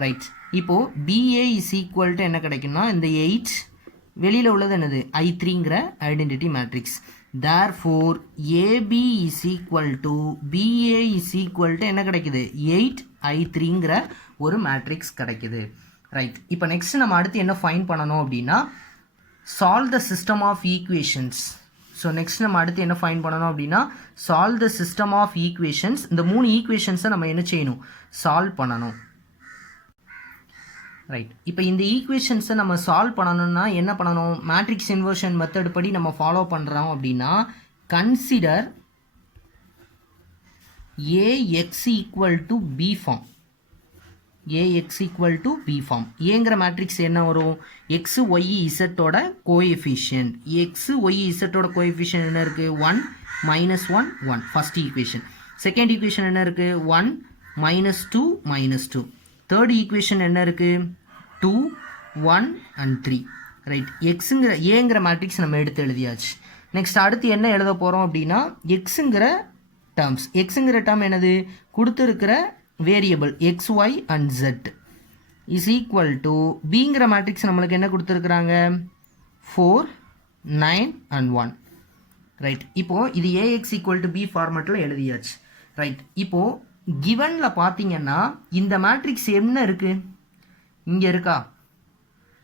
ரைட். இப்போது பிஏ இஸ் ஈக்குவல் டு என்ன கிடைக்கும்னா இந்த 8 வெளியில் உள்ளது என்னது? I3ங்கிற identity matrix. Therefore AB is equal to BA is equal to என்ன கிடைக்குது? 8I3ங்கிற ஒரு மேட்ரிக்ஸ் கிடைக்குது ரைட். இப்போ நெக்ஸ்ட் நம்ம அடுத்து என்ன ஃபைன் பண்ணணும் அப்படின்னா solve the system of equations. So next நம்ம அடுத்து என்ன ஃபைண்ட் பண்ணணும் அப்படின்னா solve the system of equations. இந்த 3 ஈக்குவேஷன்ஸை நம்ம என்ன செய்யணும், சால்வ் பண்ணணும். ரைட், இப்போ இந்த ஈக்குவேஷன்ஸை நம்ம சால்வ் பண்ணணும்னா என்ன பண்ணணும், மேட்ரிக்ஸ் இன்வர்ஷன் மெத்தட் படி நம்ம ஃபாலோ பண்ணுறோம் அப்படின்னா consider AX equal to B form. AX equal to B form. ஏங்கிற மேட்ரிக்ஸ் என்ன வரும், எக்ஸு ஒய் இசட்டோட கோஎஃபிஷியன்ட். எக்ஸு ஒய் இசட்டோட கோஎஃபிஷியன்ட் என்ன இருக்குது, 1 -1 1 ஃபஸ்ட் ஈக்குவேஷன். செகண்ட் ஈக்குவேஷன் என்ன இருக்குது, 1 -2 -2. தேர்ட் ஈக்குவேஷன் என்ன இருக்குது, 2 1 and 3. ரைட், எக்ஸுங்கிற ஏங்கிற மேட்ரிக்ஸ் நம்ம எடுத்து எழுதியாச்சு. நெக்ஸ்ட் அடுத்து என்ன எழுத போகிறோம் அப்படின்னா எக்ஸுங்கிற டேர்ம்ஸ். எக்ஸுங்கிற டேர்ம் என்னது, கொடுத்துருக்கிற variable XY and Z is equal to பிங்கிற மேட்ரிக்ஸ் நம்மளுக்கு என்ன கொடுத்துருக்குறாங்க, 4 9 and 1. ரைட், இப்போது இது AX ஈக்குவல் டு பி ஃபார்மேட்டில் எழுதியாச்சு. ரைட், இப்போது கிவனில் பார்த்தீங்கன்னா இந்த மேட்ரிக்ஸ் என்ன இருக்குது, இங்கே இருக்கா.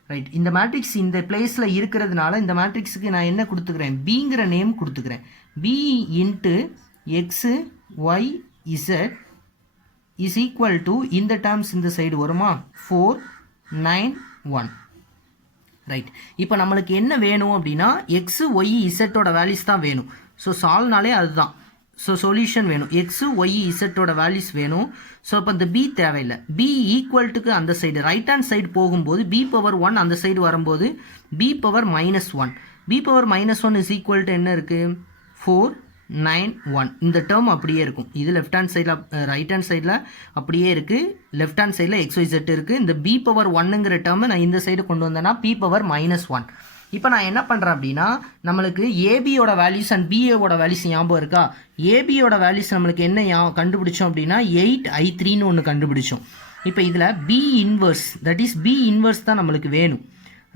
ரைட், இந்த மேட்ரிக்ஸ் இந்த பிளேஸில் இருக்கிறதுனால இந்த மேட்ரிக்ஸுக்கு நான் என்ன கொடுத்துக்கிறேன், பிங்கிற நேம் கொடுத்துக்கிறேன். B into X Y Z is equal to இந்த டேர்ம்ஸ் இந்த சைடு வருமா, 4 9 1. ரைட், இப்போ நம்மளுக்கு என்ன வேணும் அப்படின்னா எக்ஸு ஒய் இசட்டோட வேல்யூஸ் தான் வேணும். ஸோ சால்வ்னாலே அதுதான். ஸோ சொல்யூஷன் வேணும், எக்ஸு ஒய் இசட்டோட வேல்யூஸ் வேணும். ஸோ இப்போ இந்த பி தேவையில்லை. பி ஈக்குவல்ட்டுக்கு அந்த சைடு ரைட் ஹேண்ட் சைடு போகும்போது பி பவர் 1 அந்த சைடு வரும்போது B power -1. B power -1 is equal to என்ன இருக்குது, 4 9 1. இந்த டேர்ம் அப்படியே இருக்கும். இது லெஃப்ட் ஹேண்ட் சைடில் ரைட் ஹேண்ட் சைடில் அப்படியே இருக்குது, லெஃப்ட் ஹேண்ட் சைடில் XYZ இருக்குது. இந்த பி பவர் 1ங்கிற டேர்மை நான் இந்த சைடு கொண்டு வந்தேன்னா பி பவர் -1. இப்போ நான் என்ன பண்ணுறேன் அப்படின்னா நம்மளுக்கு ஏபியோட வேல்யூஸ் அண்ட் பிஏவோட வேல்யூஸ் ஞாபகம் இருக்கா. ஏபியோட வேல்யூஸ் நம்மளுக்கு என்ன கண்டுபிடிச்சோம் அப்படின்னா 8I3ன்னு ஒன்று கண்டுபிடிச்சோம். இப்போ இதில் B inverse, that is B inverse தான் நம்மளுக்கு வேணும்.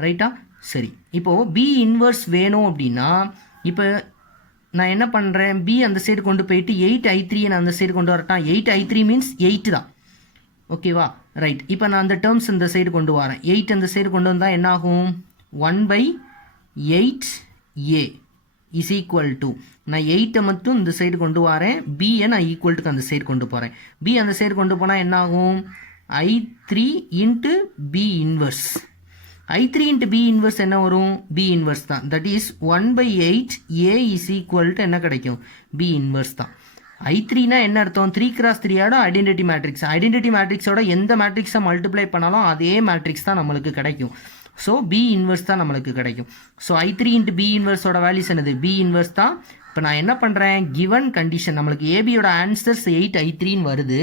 ரைட்டா, சரி. இப்போது பி இன்வர்ஸ் வேணும் அப்படின்னா இப்போ நான் என்ன பண்ணுறேன், பி அந்த சைடு கொண்டு போயிட்டு 8I3 நான் அந்த சைடு கொண்டு வரட்டான். 8I3 மீன்ஸ் 8 தான், ஓகேவா. ரைட், இப்போ நான் அந்த டேர்ம்ஸ் இந்த சைடு கொண்டு வரேன். 8 அந்த சைடு கொண்டு வந்தால் என்ன ஆகும், 1/8A இஸ் ஈக்குவல் டு, நான் 8 மட்டும் இந்த சைடு கொண்டு வரேன், பியை நான் ஈக்குவல்ட்டுக்கு அந்த சைடு கொண்டு போகிறேன். பி அந்த சைடு கொண்டு போனால் என்ன ஆகும், I3 into B inverse. I3 into B inverse என்ன வரும், பி இன்வர்ஸ் தான். That is 1/8A is equal to என்ன கிடைக்கும், பி இன்வர்ஸ் தான். I3னா என்ன அர்த்தம், 3x3 ஐடென்டிட்டி மேட்ரிக்ஸ். ஐடென்டிட்டி மேட்ரிக்ஸோட எந்த மேட்ரிக்ஸை மல்டிப்ளை பண்ணாலும் அதே மேட்ரிக்ஸ் தான் நம்மளுக்கு கிடைக்கும். ஸோ பி இன்வர்ஸ் தான் நம்மளுக்கு கிடைக்கும். ஸோ I3 இன்ட்டு பி இன்வர்ஸோட வேல்யூஸ் என்னது, பி இன்வர்ஸ் தான். இப்போ நான் என்ன பண்ணுறேன், கிவன் கண்டிஷன் நம்மளுக்கு ஏபியோட ஆன்சர்ஸ் 8I3ன்னு வருது.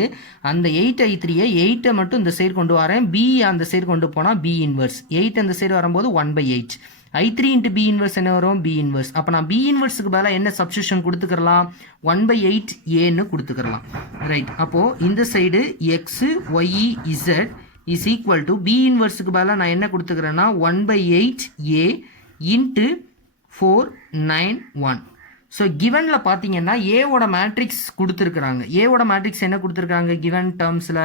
அந்த 8I3யை 8 மட்டும் இந்த சைடு கொண்டு வரேன், பி அந்த சைடு கொண்டு போனால் பி இன்வர்ஸ். 8 அந்த சைடு வரும்போது 1/8. I3 இன்ட்டு பி இன்வர்ஸ் என்ன வரும், பி இன்வர்ஸ். அப்போ நான் பி இன்வர்ஸுக்கு பதிலாக என்ன சப்ஸ்டியூஷன் கொடுத்துக்கலாம், 1/8Aன்னு கொடுத்துக்கலாம். ரைட், அப்போது இந்த side X Y Z is equal to B இன்வர்ஸுக்கு பதிலாக நான் என்ன கொடுத்துக்கிறேன்னா 1/8A இன்ட்டு 4 9 1. ஸோ கிவனில் பார்த்தீங்கன்னா ஏவோட மேட்ரிக்ஸ் கொடுத்துருக்குறாங்க. ஏவோட மேட்ரிக்ஸ் என்ன கொடுத்துருக்காங்க, கிவன் டேர்ம்ஸில்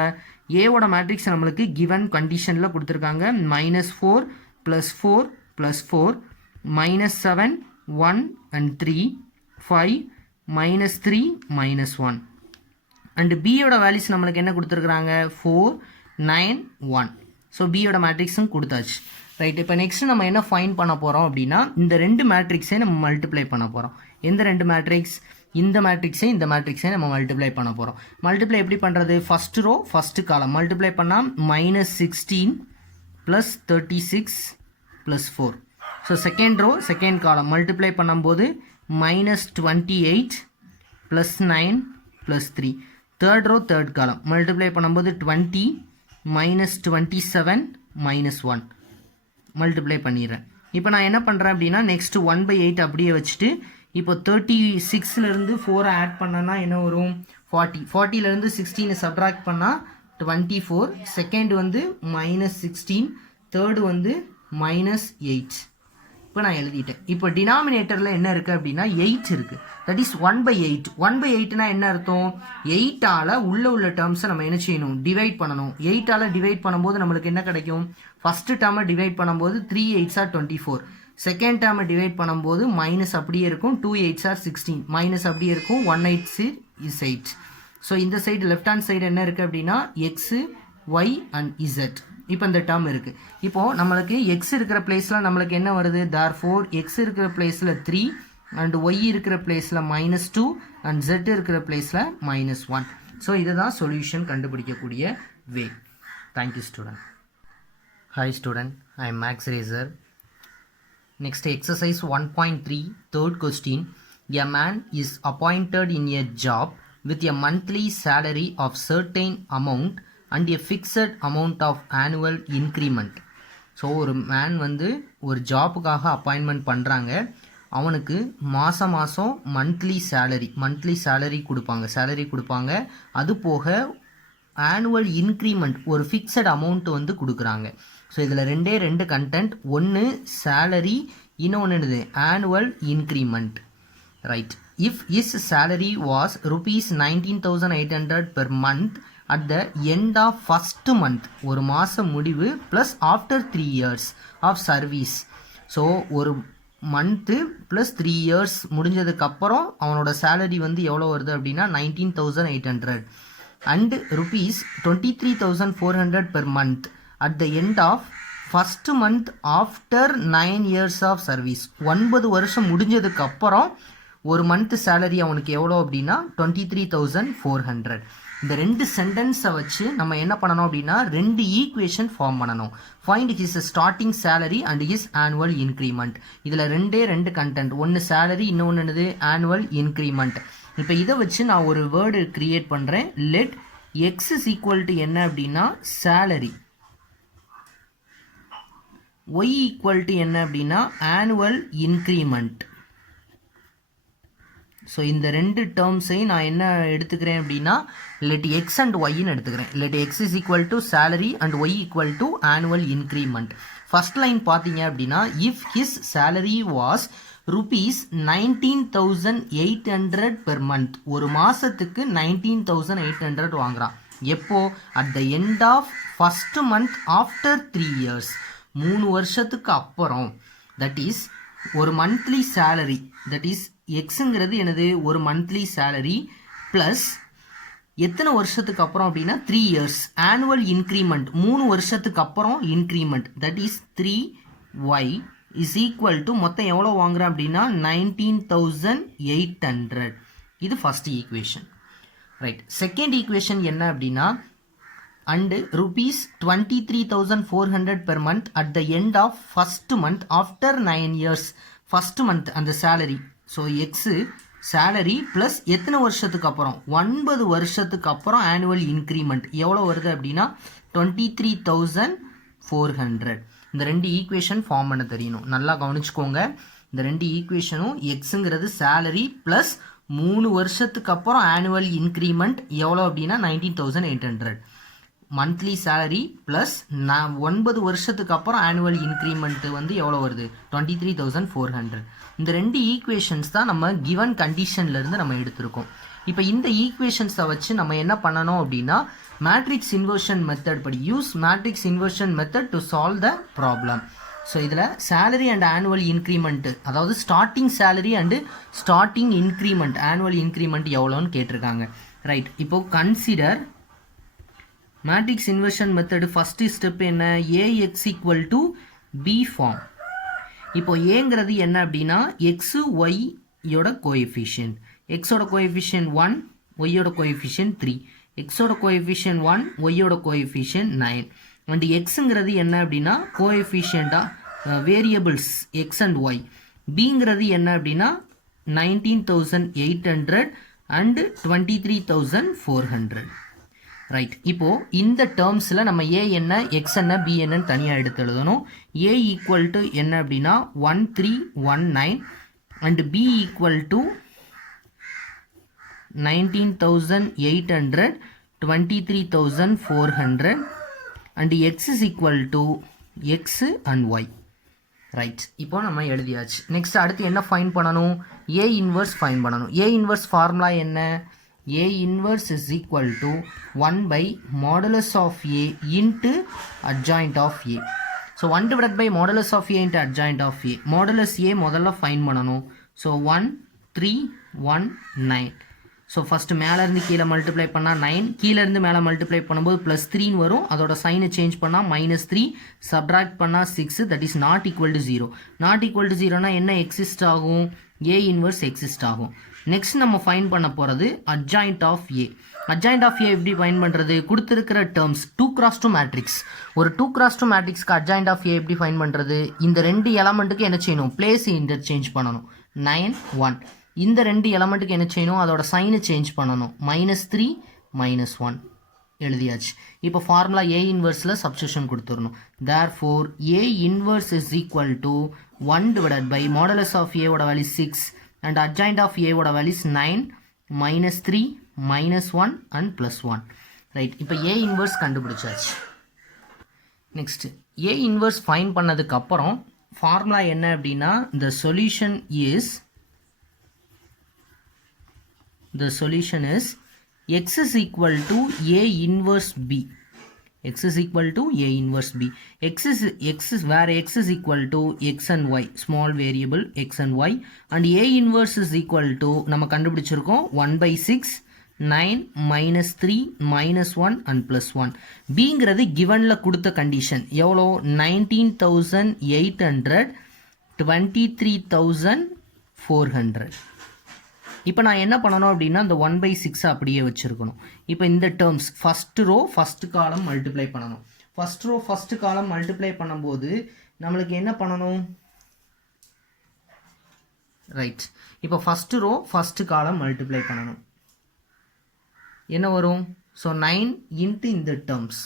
ஏவோட மேட்ரிக்ஸ் நம்மளுக்கு கிவன் கண்டிஷனில் கொடுத்துருக்காங்க. -4 +4 +4 -7 1 and 3 5 -3 -1. அண்டு பியோட வேல்யூஸ் நம்மளுக்கு என்ன கொடுத்துருக்குறாங்க, 4 9 1. ஸோ பியோட மேட்ரிக்ஸும் கொடுத்தாச்சு. ரைட், இப்போ நெக்ஸ்ட் நம்ம என்ன ஃபைண்ட் பண்ண போகிறோம் அப்படின்னா இந்த ரெண்டு மேட்ரிக்ஸை நம்ம மல்டிப்ளை பண்ண போகிறோம். எந்த ரெண்டு மேட்ரிக்ஸ், இந்த மேட்ரிக்ஸை நம்ம மல்டிப்ளை பண்ண போகிறோம். மல்டிப்ளை எப்படி பண்ணுறது, first row first column multiply பண்ணால் -16 + 36 + 4. So second row second column multiply பண்ணும்போது -28 + 9 + 3. Third row third column multiply பண்ணும்போது 20 -27 -1 மல்டிப்ளை பண்ணிடுறேன். இப்போ நான் என்ன பண்ணுறேன் அப்படின்னா நெக்ஸ்ட் 1/8 அப்படியே வச்சுட்டு இப்போ 36லேருந்து 4 ஆட் பண்ணனா என்ன வரும், 40. 40லேருந்து 16 சப்ட்ராக்ட் பண்ணால் 24. செகண்ட் வந்து -16, தேர்டு வந்து -8. இப்போ நான் எழுதிட்டேன். இப்போ டினாமினேட்டரில் என்ன இருக்குது அப்படின்னா 8 இருக்குது. That is 1/8. 1/8னா என்ன அர்த்தம், 8ஆல் உள்ள டேர்ம்ஸை நம்ம என்ன செய்யணும், டிவைட் பண்ணணும். 8ஆல் டிவைட் பண்ணும்போது நம்மளுக்கு என்ன கிடைக்கும், ஃபஸ்ட்டு டேர்மை டிவைட் பண்ணும்போது 3 8s are 24. செகண்ட் டேர்மை டிவைட் பண்ணும்போது மைனஸ் அப்படியே இருக்கும், 2 8s are 16, மைனஸ் அப்படியே இருக்கும், 1 8 is 8. ஸோ இந்த சைடு லெஃப்ட் ஹேண்ட் சைடு என்ன இருக்குது அப்படின்னா எக்ஸு ஒய் அண்ட் இசட். இப்போ இந்த டேர்ம் இருக்குது. இப்போது நம்மளுக்கு எக்ஸ் இருக்கிற பிளேஸில் நம்மளுக்கு என்ன வருது, therefore எக்ஸ் இருக்கிற பிளேஸில் 3 அண்ட் ஒய் இருக்கிற பிளேஸில் -2 அண்ட் ஜெட் இருக்கிற பிளேஸில் -1. ஸோ இதுதான் சொல்யூஷன் கண்டுபிடிக்கக்கூடிய way. Thank you student. Hi student, I am Max Racer. Next exercise 1.3 third question. A man is appointed in a job with a monthly salary of certain amount and a fixed amount of annual increment. So ஒரு man வந்து ஒரு ஜாப்புக்காக appointment பண்ணுறாங்க. அவனுக்கு மாதம் monthly salary கொடுப்பாங்க. அது போக annual increment ஒரு ஃபிக்ஸட் அமௌண்ட் வந்து கொடுக்குறாங்க. ஸோ இதில் ரெண்டு கண்டென்ட், ஒன்று சேலரி, இன்னொன்று என்னது annual increment. Right. If is salary was ₹19,800 per month at the end of first month, ஒரு மாதம் முடிவு, plus after 3 years of service. So ஒரு மந்த்து ப்ளஸ் 3 years முடிஞ்சதுக்கப்புறம் அவனோட சேலரி வந்து எவ்வளோ வருது அப்படின்னா 19,800 and ₹23,400 per month at the end of first month after 9 years of service. 9 வருஷம் முடிஞ்சதுக்கு அப்புறம் ஒரு மந்த் சேலரி அவனுக்கு எவ்வளோ அப்படின்னா 23,400. இந்த ரெண்டு சென்டென்ஸை வச்சு நம்ம என்ன பண்ணணும் அப்படின்னா 2 ஈக்குவேஷன் ஃபார்ம் பண்ணணும். Find his starting salary and his annual increment. இதில் ரெண்டு கண்டென்ட், ஒன்று சேலரி, இன்னொன்று என்னது ஆனுவல் இன்க்ரிமெண்ட். இப்போ இதை வச்சு நான் ஒரு வேர்டு கிரியேட் பண்ணுறேன். Let X is equal to என்ன அப்படின்னா சேலரி, ஒய் ஈக்குவல் டு என்ன அப்படின்னா ஆனுவல் இன்க்ரிமெண்ட். ஸோ இந்த ரெண்டு டேர்ம்ஸையும் நான் என்ன எடுத்துக்கிறேன் அப்படின்னா லெட் எக்ஸ் அண்ட் ஒய்ன்னு எடுத்துக்கிறேன். Let X is equal to salary and Y equal to annual increment. First line பார்த்தீங்க அப்படின்னா if his salary was ₹19,800 per month, ஒரு மாதத்துக்கு 19,800 வாங்குறான். எப்போ? At the end of first month after 3 years, 3 வருஷத்துக்கு அப்புறம். தட் இஸ் ஒரு மந்த்லி சேலரி, தட் இஸ் எக்ஸுங்கிறது எனது ஒரு மந்த்லி சேலரி ப்ளஸ் எத்தனை வருஷத்துக்கு அப்புறம் அப்படின்னா 3 years ஆனுவல் இன்க்ரிமெண்ட், 3 வருஷத்துக்கு அப்புறம் increment, that is 3y is equal to மொத்தம் எவ்வளோ வாங்குறேன் அப்படின்னா 19,800. இது first equation. Right. Second equation என்ன அப்படின்னா and ₹23,400 per month at the end of first month after 9 years. First month அந்த salary, so X salary plus எத்தனை வருஷத்துக்கு அப்புறம் 9 வருஷத்துக்கு அப்புறம் ஆனுவல் இன்க்ரிமெண்ட் எவ்வளோ வருது அப்படின்னா 23,400. இந்த ரெண்டு ஈக்குவேஷன் ஃபார்ம் பண்ண தெரியணும். நல்லா கவனிச்சுக்கோங்க. இந்த ரெண்டு ஈக்குவேஷனும் எக்ஸுங்கிறது சேலரி ப்ளஸ் 3 வருஷத்துக்கு அப்புறம் ஆனுவல் இன்க்ரிமெண்ட் எவ்வளோ அப்படின்னா 19,800. மந்த்லி சேலரி ப்ளஸ் 9 வருஷத்துக்கு அப்புறம் ஆனுவல் இன்க்ரிமெண்ட் வந்து எவ்வளோ வருது 23,400. இந்த ரெண்டு ஈக்குவேஷன்ஸ் தான் நம்ம கிவன் கண்டிஷன்லேருந்து நம்ம எடுத்திருக்கோம். இப்போ இந்த ஈக்குவேஷன்ஸை வச்சு நம்ம என்ன பண்ணணும் அப்படின்னா மேட்ரிக்ஸ் இன்வர்ஷன் மெத்தட் படி use matrix inversion method to solve the problem. So இதில் சேலரி அண்ட் ஆனுவல் இன்க்ரிமெண்ட்டு, அதாவது starting salary and starting increment annual increment எவ்வளோன்னு கேட்டிருக்காங்க. ரைட். இப்போது consider matrix inversion method first step என்ன, AX equal to B form. இப்போ ஏங்கிறது என்ன அப்படின்னா எக்ஸு ஒய்யோட கோஎஃபிஷியன்ட். எக்ஸோட கோஎஃபிஷியன்ட் 1, ஒய்யோட கோஎஃபிஷியன்ட் 3. எக்ஸோட கோஎஃபிஷியன்ட் 1, ஒய்யோட கோஎஃபிஷியன்ட் 9. அண்ட் எக்ஸுங்கிறது என்ன அப்படின்னா கோஎஃபிஷியண்ட்டாக வேரியபிள்ஸ் எக்ஸ் அண்ட் ஒய். பிங்கிறது என்ன அப்படின்னா 19,800 அண்டு 23,400. ரைட். இப்போது இந்த டேர்ம்ஸில் நம்ம ஏ என்ன, எக்ஸ் என்ன, பி என்னன்னு தனியாக எடுத்து எழுதணும். ஏ ஈக்குவல் டு என்ன அப்படின்னா 1319 and B equal to 19,800, 23,400 and X is equal to X and Y. Right. இப்போ நம்ம எழுதியாச்சு. நெக்ஸ்ட் அடுத்து என்ன ஃபைன் பண்ணணும், ஏ இன்வர்ஸ் ஃபைன் பண்ணணும். ஏ இன்வர்ஸ் ஃபார்முலா என்ன, A inverse is equal to 1 by modulus of A into adjoint of A. So 1 divided by modulus of a into adjoint of a. modulus a முதல்ல find பண்ணணும். So 1 3 1 9. So first மேலேருந்து கீழே multiply பண்ணால் 9, கீழேருந்து மேலே multiply பண்ணும்போது +3 வரும். அதோட சைனை சேஞ்ச் பண்ணால் -3, சப்ட்ராக்ட் பண்ணால் 6, that is not equal to 0. Not equal to 0னா என்ன எக்ஸிஸ்ட் ஆகும்? ஏ இன்வர்ஸ் எக்ஸிஸ்ட் ஆகும். நெக்ஸ்ட் நம்ம ஃபைன் பண்ண போகிறது adjoint of A. Adjoint of A எப்படி ஃபைன் பண்ணுறது? கொடுத்துருக்கிற டேர்ம்ஸ் 2x2 மேட்ரிக்ஸ். ஒரு 2x2 மேட்ரிக்ஸ்க்கு அட்ஜாயிண்ட் ஆஃப் ஏ எப்படி ஃபைன் பண்ணுறது? இந்த ரெண்டு எலமெண்ட்டுக்கு என்ன செய்யணும்? பிளேஸ் இன்டர்சேஞ்ச் பண்ணணும். 9 1. இந்த ரெண்டு எலமெண்ட்டுக்கு என்ன செய்யணும்? அதோட சைனை சேஞ்ச் பண்ணணும். -3 -1 எழுதியாச்சு. இப்போ ஃபார்முலா ஏ இன்வர்ஸில் சப்ஸ்டியூஷன் கொடுத்துடணும். Therefore A inverse is equal to 1 divided by modulus of a ஓட value 6 and adjoint of a ஓட வேல்யூ 9 -3 -1 and +1. ரைட், இப்போ ஏ இன்வர்ஸ் கண்டுபிடிச்சாச்சு. நெக்ஸ்ட் ஏ இன்வர்ஸ் ஃபைன் பண்ணதுக்கு அப்புறம் ஃபார்முலா என்ன அப்படின்னா the solution is x is equal to a inverse b. x is equal to a inverse b. x is where x is equal to x and y, small variable x and y, and a inverse is equal to நம்ம கண்டுபிடிச்சிருக்கோம் 1/6 9 -3 -1 and +1. bங்கிறது givenல கொடுத்த condition எவ்வளோ? 19,800 23,400. இப்போ நான் என்ன பண்ணணும் அப்படின்னா இந்த 1/6 அப்படியே வச்சுருக்கணும். இப்போ இந்த terms first row first column multiply பண்ணணும். First row first column multiply பண்ணும்போது நம்மளுக்கு என்ன பண்ணணும்? ரைட், இப்போ first row first column multiply பண்ணணும். என்ன வரும்? ஸோ 9 இன்ட்டு இந்த டேர்ம்ஸ்.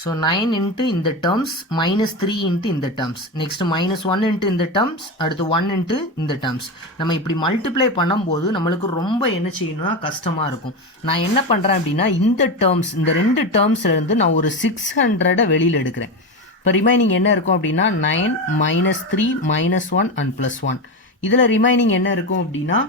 ஸோ 9 இன்ட்டு இந்த டேர்ம்ஸ் -3 இன்ட்டு இந்த டேர்ம்ஸ், நெக்ஸ்ட் -1 இன்ட்டு இந்த டேர்ம்ஸ், அடுத்து 1 இன்ட்டு இந்த டேர்ம்ஸ். நம்ம இப்படி மல்டிப்ளை பண்ணும்போது நம்மளுக்கு ரொம்ப என்ன செய்யணும்னா கஷ்டமாக இருக்கும். நான் என்ன பண்ணுறேன் அப்படின்னா இந்த டேர்ம்ஸ், இந்த ரெண்டு டேர்ம்ஸ்லேருந்து நான் ஒரு 600 வெளியில் எடுக்கிறேன். இப்போ ரிமைனிங் என்ன இருக்கும் அப்படின்னா 9 -3 -1 and +1. இதில் ரிமைனிங் என்ன இருக்கும் அப்படின்னா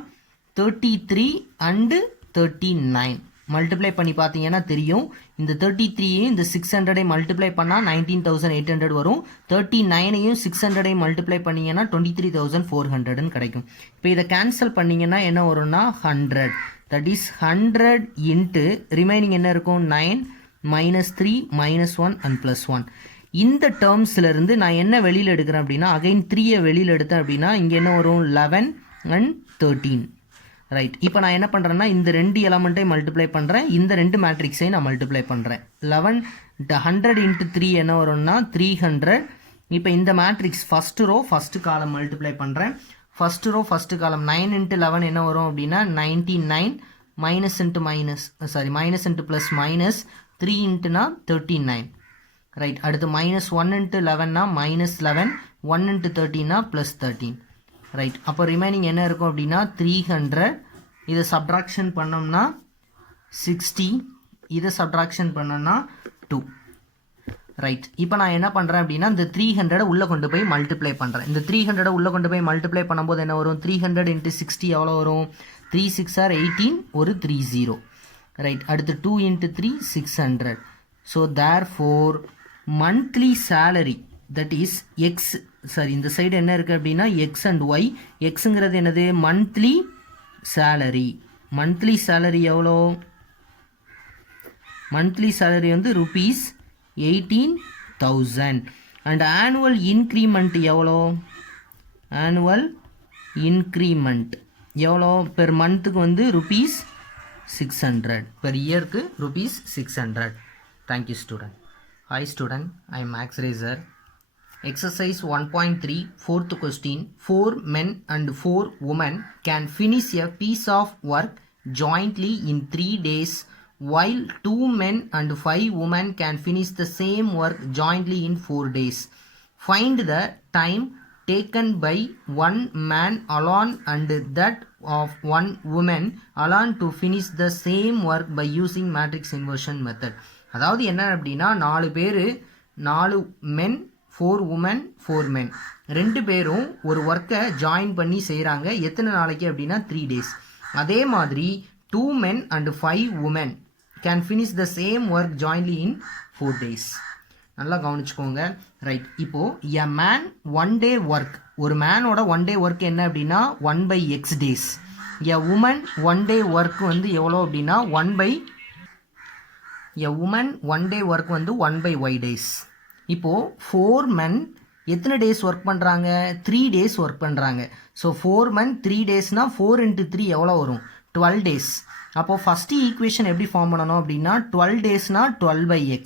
33 அண்டு 39. மல்டிப்ளை பண்ணி பார்த்தீங்கன்னா தெரியும். இந்த 33ஐயும் இந்த 600ஐ மல்டிப்ளை பண்ணால் 19,800 வரும். 39ஐயும் 600ஐ மல்டிப்ளை பண்ணிங்கன்னா 23,400ன்னு கிடைக்கும். இப்போ இதை கேன்சல் பண்ணிங்கன்னா என்ன வரும்னா 100. தட் இஸ் 100 இன்ட்டு ரிமைனிங் என்ன இருக்கும்? 9 -3 -1 and +1. இந்த டேர்ம்ஸ்லேருந்து நான் என்ன வெளியில் எடுக்கிறேன் அப்படின்னா அகைன் 3ஐ வெளியில் எடுத்தேன் அப்படின்னா இங்கே என்ன வரும்? 11 and 13. ரைட், இப்போ நான் என்ன பண்ணுறேன்னா இந்த ரெண்டு எலமெண்ட்டை மல்டிப்ளை பண்ணுறேன், இந்த ரெண்டு மேட்ரிக்ஸையும் நான் மல்டிப்ளை பண்ணுறேன். 100 இன்ட்டு 3 என்ன வரும்னா 300. இப்போ இந்த matrix first row first column multiply பண்ணுறேன். First row first column 9 into 11 என்ன வரும் அப்படின்னா 99 மைனஸ் இன்ட்டு ப்ளஸ் மைனஸ் 3 இன்ட்டுனா 39. ரைட், அடுத்து -1 இன்ட்டு 11னா -11, 1 இன்ட்டு 13னா +13. ரைட், அப்போ ரிமைனிங் என்ன இருக்கும் அப்படின்னா 300. இதை சப்ட்ராக்ஷன் பண்ணோம்னா 60, இதை சப்ட்ராக்ஷன் பண்ணோம்னா 2. ரைட், இப்போ நான் என்ன பண்ணுறேன் அப்படின்னா இந்த 300 உள்ளே கொண்டு போய் மல்டிப்ளை பண்ணுறேன். இந்த 300 உள்ளே கொண்டு போய் மல்டிப்ளை பண்ணும்போது என்ன வரும்? 300 இன்ட்டு 60 எவ்வளோ வரும்? 3 6 are 18, ஒரு 30. ரைட், அடுத்து 2 into 3 600. So therefore monthly salary that is X, sorry இந்த சைடு என்ன இருக்குது அப்படின்னா எக்ஸ் அண்ட் ஒய். எக்ஸுங்கிறது என்னது? Monthly salary. மந்த்லி சேலரி எவ்வளோ? மந்த்லி சேலரி வந்து ₹18,000. அண்ட் ஆனுவல் இன்க்ரிமெண்ட் எவ்வளோ? ஆனுவல் இன்க்ரிமெண்ட் எவ்வளோ? பெர் மந்த்துக்கு வந்து ₹600. பெர் இயருக்கு ₹600. Thank you student. Hi student, I am Max Racer. Exercise 1.3, fourth question. 4 men and 4 women can finish a piece of work jointly in 3 days, while 2 men and 5 women can finish the same work jointly in 4 days. Find the time taken by one man alone and that of one woman alone to finish the same work by using matrix inversion method. அதாவது என்ன அப்படின்னா 4 பேர், 4 men 4 women 4 men, 2 பேரும் ஒரு ஒர்க்கை join பண்ணி செய்கிறாங்க. எத்தனை நாளைக்கு அப்படின்னா 3 days. அதே மாதிரி 2 men and 5 women can finish the same work jointly in 4 days. நல்லா கவனிச்சுக்கோங்க. ரைட், இப்போது a man one day work, ஒரு மேனோட ஒன் டே ஒர்க் என்ன அப்படின்னா 1/x days. A woman one day work வந்து எவ்வளோ அப்படின்னா 1/y டேஸ். இப்போது 4 men எத்தனை டேஸ் ஒர்க் பண்ணுறாங்க? 3 டேஸ் ஒர்க் பண்ணுறாங்க. ஸோ 4 men 3 டேஸ்னால் 4 × 3 எவ்வளோ வரும்? 12 டேஸ். அப்போது ஃபஸ்ட்டு ஈக்குவேஷன் எப்படி ஃபார்ம் பண்ணணும் அப்படின்னா 12 டேஸ்னால் 12/x.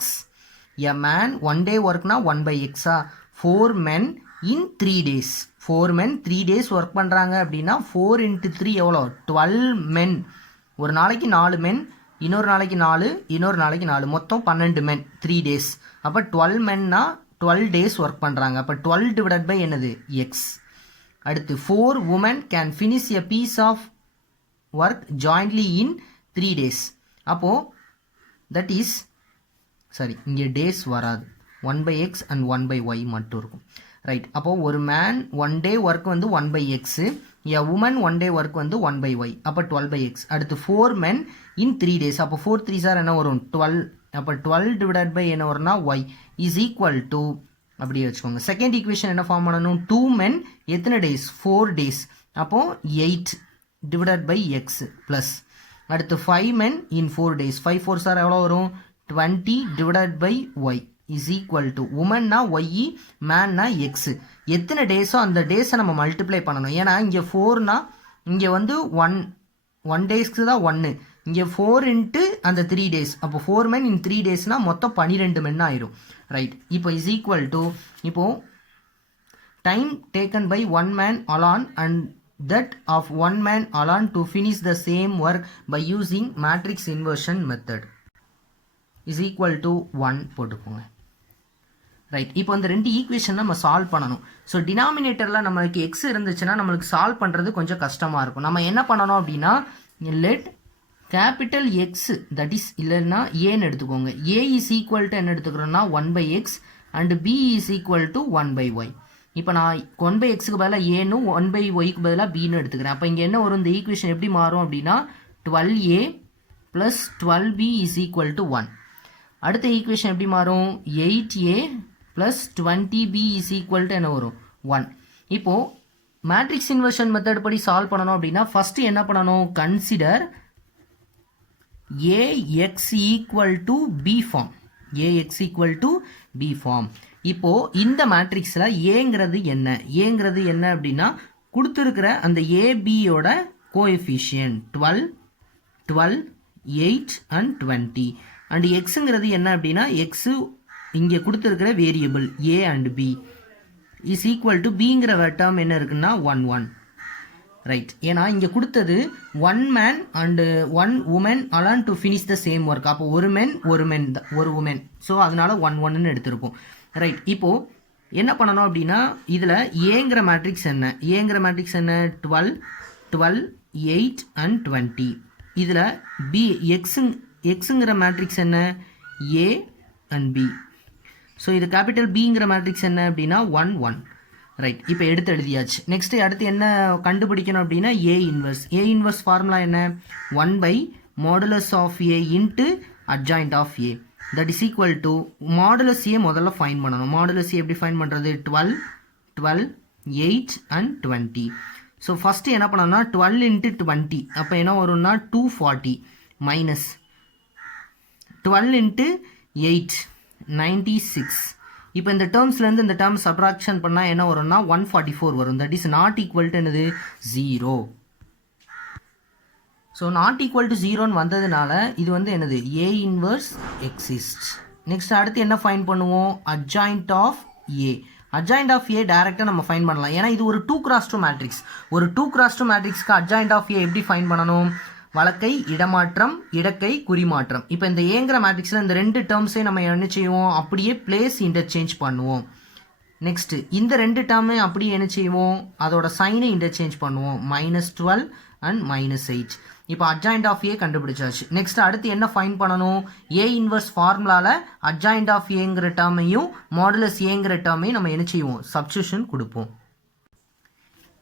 A man one day ஒர்க்னா 1/x-ஆ? 4 men in 3 days. 4 men 3 days work பண்ணுறாங்க அப்படின்னா 4 × 3 எவ்வளோ? 12 men. ஒரு நாளைக்கு 4 men, இன்னொரு நாளைக்கு 4, இன்னொரு நாளைக்கு 4, மொத்தம் 12 men 3 டேஸ். அப்போ 12 menனா 12 டேஸ் ஒர்க் பண்ணுறாங்க. அப்போ 12 டிவைடட் பை என்னது? x. அடுத்து 4 women can finish a piece of work jointly in 3 days. அப்போது that is இங்கே டேஸ் வராது, 1/x and 1/y மட்டும் இருக்கும். ரைட், அப்போது ஒரு மேன் ஒன் டே ஒர்க் வந்து 1/x, a woman one day work வந்து 1/y, அப்போ 12/x. அடுத்து 4 men in 3 days. அப்போ 4 3s என்ன வரும்? 12. அப்போ 12 டிவைடட் பை என்ன வரும்னா y இஸ் ஈக்குவல் டு, அப்படியே வச்சுக்கோங்க. செகண்ட் ஈக்குவேஷன் என்ன ஃபார்ம் பண்ணணும்? 2 men எத்தனை டேஸ்? 4 டேஸ். அப்போது 8 டிவைடட் பை x ப்ளஸ். அடுத்து 5 men in 4 days. 5 4s எவ்வளோ வரும்? 20 divided by y is equal to, உமன்னா y, மேன்னா x. எத்தனை டேஸோ அந்த டேஸை நம்ம மல்டிப்ளை பண்ணணும். ஏன்னா இங்கே 4னா இங்கே வந்து 1 டேஸ்க்கு தான் 1, இங்கே 4 × அந்த 3 டேஸ். அப்போ 4 men in 3 டேஸ்னால் மொத்தம் 12 men ஆயிரும். ரைட், இப்போ இஸ் ஈக்குவல் டு, இப்போது time taken by 1 man alone and that of 1 man alone to finish the same work by using matrix inversion method is equal to 1 போட்டுக்கோங்க. Right, இப்போ இந்த ரெண்டு equation நம்ம solve பண்ணணும். So டினாமினேட்டரில் நம்மளுக்கு எக்ஸ் இருந்துச்சுன்னா நம்மளுக்கு சால்வ் பண்ணுறது கொஞ்சம் கஷ்டமாக இருக்கும். நம்ம என்ன பண்ணணும் அப்படின்னா let capital X, that is இல்லைன்னா ஏன்னு எடுத்துக்கோங்க. ஏ இஸ் ஈக்குவல் டு என்ன எடுத்துக்கிறோன்னா 1/x and B is equal to 1/y. இப்போ நான் 1/xக்கு பதிலாக ஏனும் 1/yக்கு பதிலாக பின்னு எடுத்துக்கிறேன். அப்போ இங்கே என்ன வரும்? இந்த ஈக்குவேஷன் எப்படி மாறும் அப்படின்னா 12a + 12b is equal to 1. அடுத்த ஈக்குவேஷன் எப்படி மாறும்? 8a + 20b is equal to என்ன வரும்? 1. இப்போது மேட்ரிக்ஸ் இன்வர்ஷன் மெத்தட் படி சால்வ் பண்ணணும் அப்படின்னா ஃபஸ்ட்டு என்ன பண்ணணும்? Consider ax equal to b form. ax equal to b form. இப்போது இந்த மேட்ரிக்ஸில் ஏங்கிறது என்ன அப்படின்னா கொடுத்துருக்கிற அந்த ஏபியோட கோஎஃபிஷியன்ட் 12, 12, 8 and 20. அண்ட் எக்ஸுங்கிறது என்ன அப்படின்னா எக்ஸு இங்கே கொடுத்துருக்கிற variable A and B is equal to பிங்கிற டேர்ம் என்ன இருக்குன்னா 1 1. ரைட், ஏன்னா இங்கே கொடுத்தது 1 man and 1 woman alone to finish the same work. அப்போ ஒரு woman, ஸோ அதனால 1 1ன்னு எடுத்திருப்போம். ரைட், இப்போது என்ன பண்ணணும் அப்படின்னா இதில் ஏங்கிற மேட்ரிக்ஸ் என்ன? 12, 12, 8 and 20. இதில் பி எக்ஸுங்கிற மேட்ரிக்ஸ் என்ன? A and B. ஸோ இது கேபிட்டல் பிங்கிற மேட்ரிக்ஸ் என்ன அப்படின்னா 1 1. ரைட், இப்போ எடுத்து எழுதியாச்சு. நெக்ஸ்ட் அடுத்து என்ன கண்டுபிடிக்கணும் அப்படின்னா ஏ இன்வர்ஸ் ஃபார்முலா என்ன? 1/mod of a into adjoint of a. That is equal to modulus A முதல்ல ஃபைன் பண்ணணும். மாடுலஸ் ஏ எப்படி ஃபைன் பண்ணுறது? 12, 12, 8 and 20. ஸோ ஃபஸ்ட்டு என்ன பண்ணோம்னா 12 × 20, அப்போ என்ன வரும்னா 240 மைனஸ் 12 × 8 96. இப்போ இந்த டேர்ம்ஸ்லேருந்து இந்த டேர்ம் சப்ராக்ஷன் பண்ணால் என்ன வரும்னா 144 வரும். That is not equal to என்னது? 0. ஸோ நாட் ஈக்குவல் டு 0ன்னு வந்ததுனால இது வந்து என்னது? ஏ இன்வர்ஸ் எக்ஸிஸ்ட். நெக்ஸ்ட் அடுத்து என்ன ஃபைன் பண்ணுவோம்? Adjoint of A. Adjoint of A டேரெக்டாக நம்ம ஃபைன் பண்ணலாம். ஏன்னா இது ஒரு 2x2 மேட்ரிக்ஸ். ஒரு 2x2 மேட்ரிக்ஸ்க்கு அட்ஜாயிண்ட் ஆஃப் ஏ எப்படி ஃபைன் பண்ணணும்? வலக்கை இடமாற்றம், இடக்கை குறிமாற்றம். இப்போ இந்த ஏங்கிற மேட்ரிக்ஸில் இந்த ரெண்டு டேர்ம்ஸையும் நம்ம என்ன செய்வோம்? அப்படியே பிளேஸ் இன்டர்சேஞ்ச் பண்ணுவோம். நெக்ஸ்ட்டு இந்த ரெண்டு டேர்மே அப்படியே என்ன செய்வோம்? அதோட சைனை இன்டர்சேஞ்ச் பண்ணுவோம். -12 அண்ட் -8. இப்போ அட்ஜாயிண்ட் ஆஃப் ஏ கண்டுபிடிச்சாச்சு. நெக்ஸ்ட் அடுத்து என்ன ஃபைன் பண்ணணும்? ஏ இன்வர்ஸ் ஃபார்முலாவில் அட்ஜாயிண்ட் ஆஃப் ஏங்கிற டேர்மையும் மாடுலஸ் ஏங்கிற டேர்மையும் நம்ம என்ன செய்வோம்? சப்ஸ்டியூஷன் கொடுப்போம்.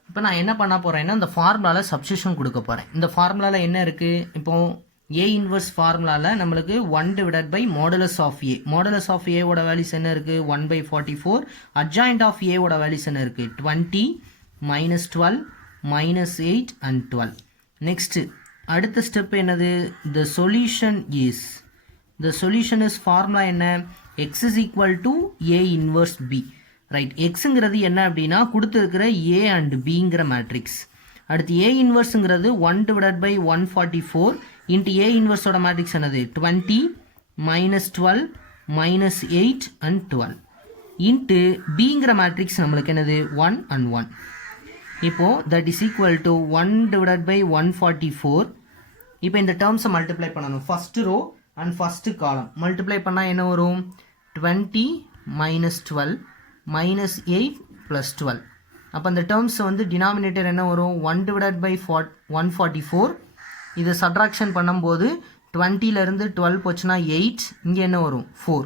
இப்போ நான் என்ன பண்ண போகிறேன்னா இந்த ஃபார்முலாவில் சப்ஸ்டியூஷன் கொடுக்க போகிறேன். இந்த ஃபார்முலாவில் என்ன இருக்குது? இப்போது ஏ இன்வர்ஸ் ஃபார்முலாவில் நம்மளுக்கு 1 divided by modulus of A. Modulus of ஏவோட வேல்யூஸ் என்ன இருக்குது? 1/44. அட்ஜாயிண்ட் ஆஃப் ஏவோட வேல்யூஸ் என்ன இருக்குது? 20 -12 -8 and 12. நெக்ஸ்ட்டு அடுத்த ஸ்டெப் என்னது? the solution is ஃபார்முலா என்ன? x is equal to a inverse b. ரைட், எக்ஸுங்கிறது என்ன அப்படின்னா கொடுத்துருக்கிற a and bங்கிற மேட்ரிக்ஸ். அடுத்து a இன்வர்ஸுங்கிறது 1 டிவைடட் பை 144 இன்ட்டு a இன்வர்ஸோட மேட்ரிக்ஸ் என்னது? 20 -12 -8 and 12 இன்ட்டு bங்கிற மேட்ரிக்ஸ் நம்மளுக்கு என்னது? 1 and 1. இப்போது that is equal to 1 divided by 144. இப்போ இந்த டேர்ம்ஸை மல்டிப்ளை பண்ணணும். First row and first column multiply பண்ணால் என்ன வரும்? 20 -12 -8 + 12. அப்போ அந்த டேர்ம்ஸ் வந்து டினாமினேட்டர் என்ன வரும்? 1 டிவைடட் பை 144. இதை சப்ட்ராக்ஷன் பண்ணும்போது 20லேருந்து 12 போச்சுன்னா 8, இங்கே என்ன வரும்? 4.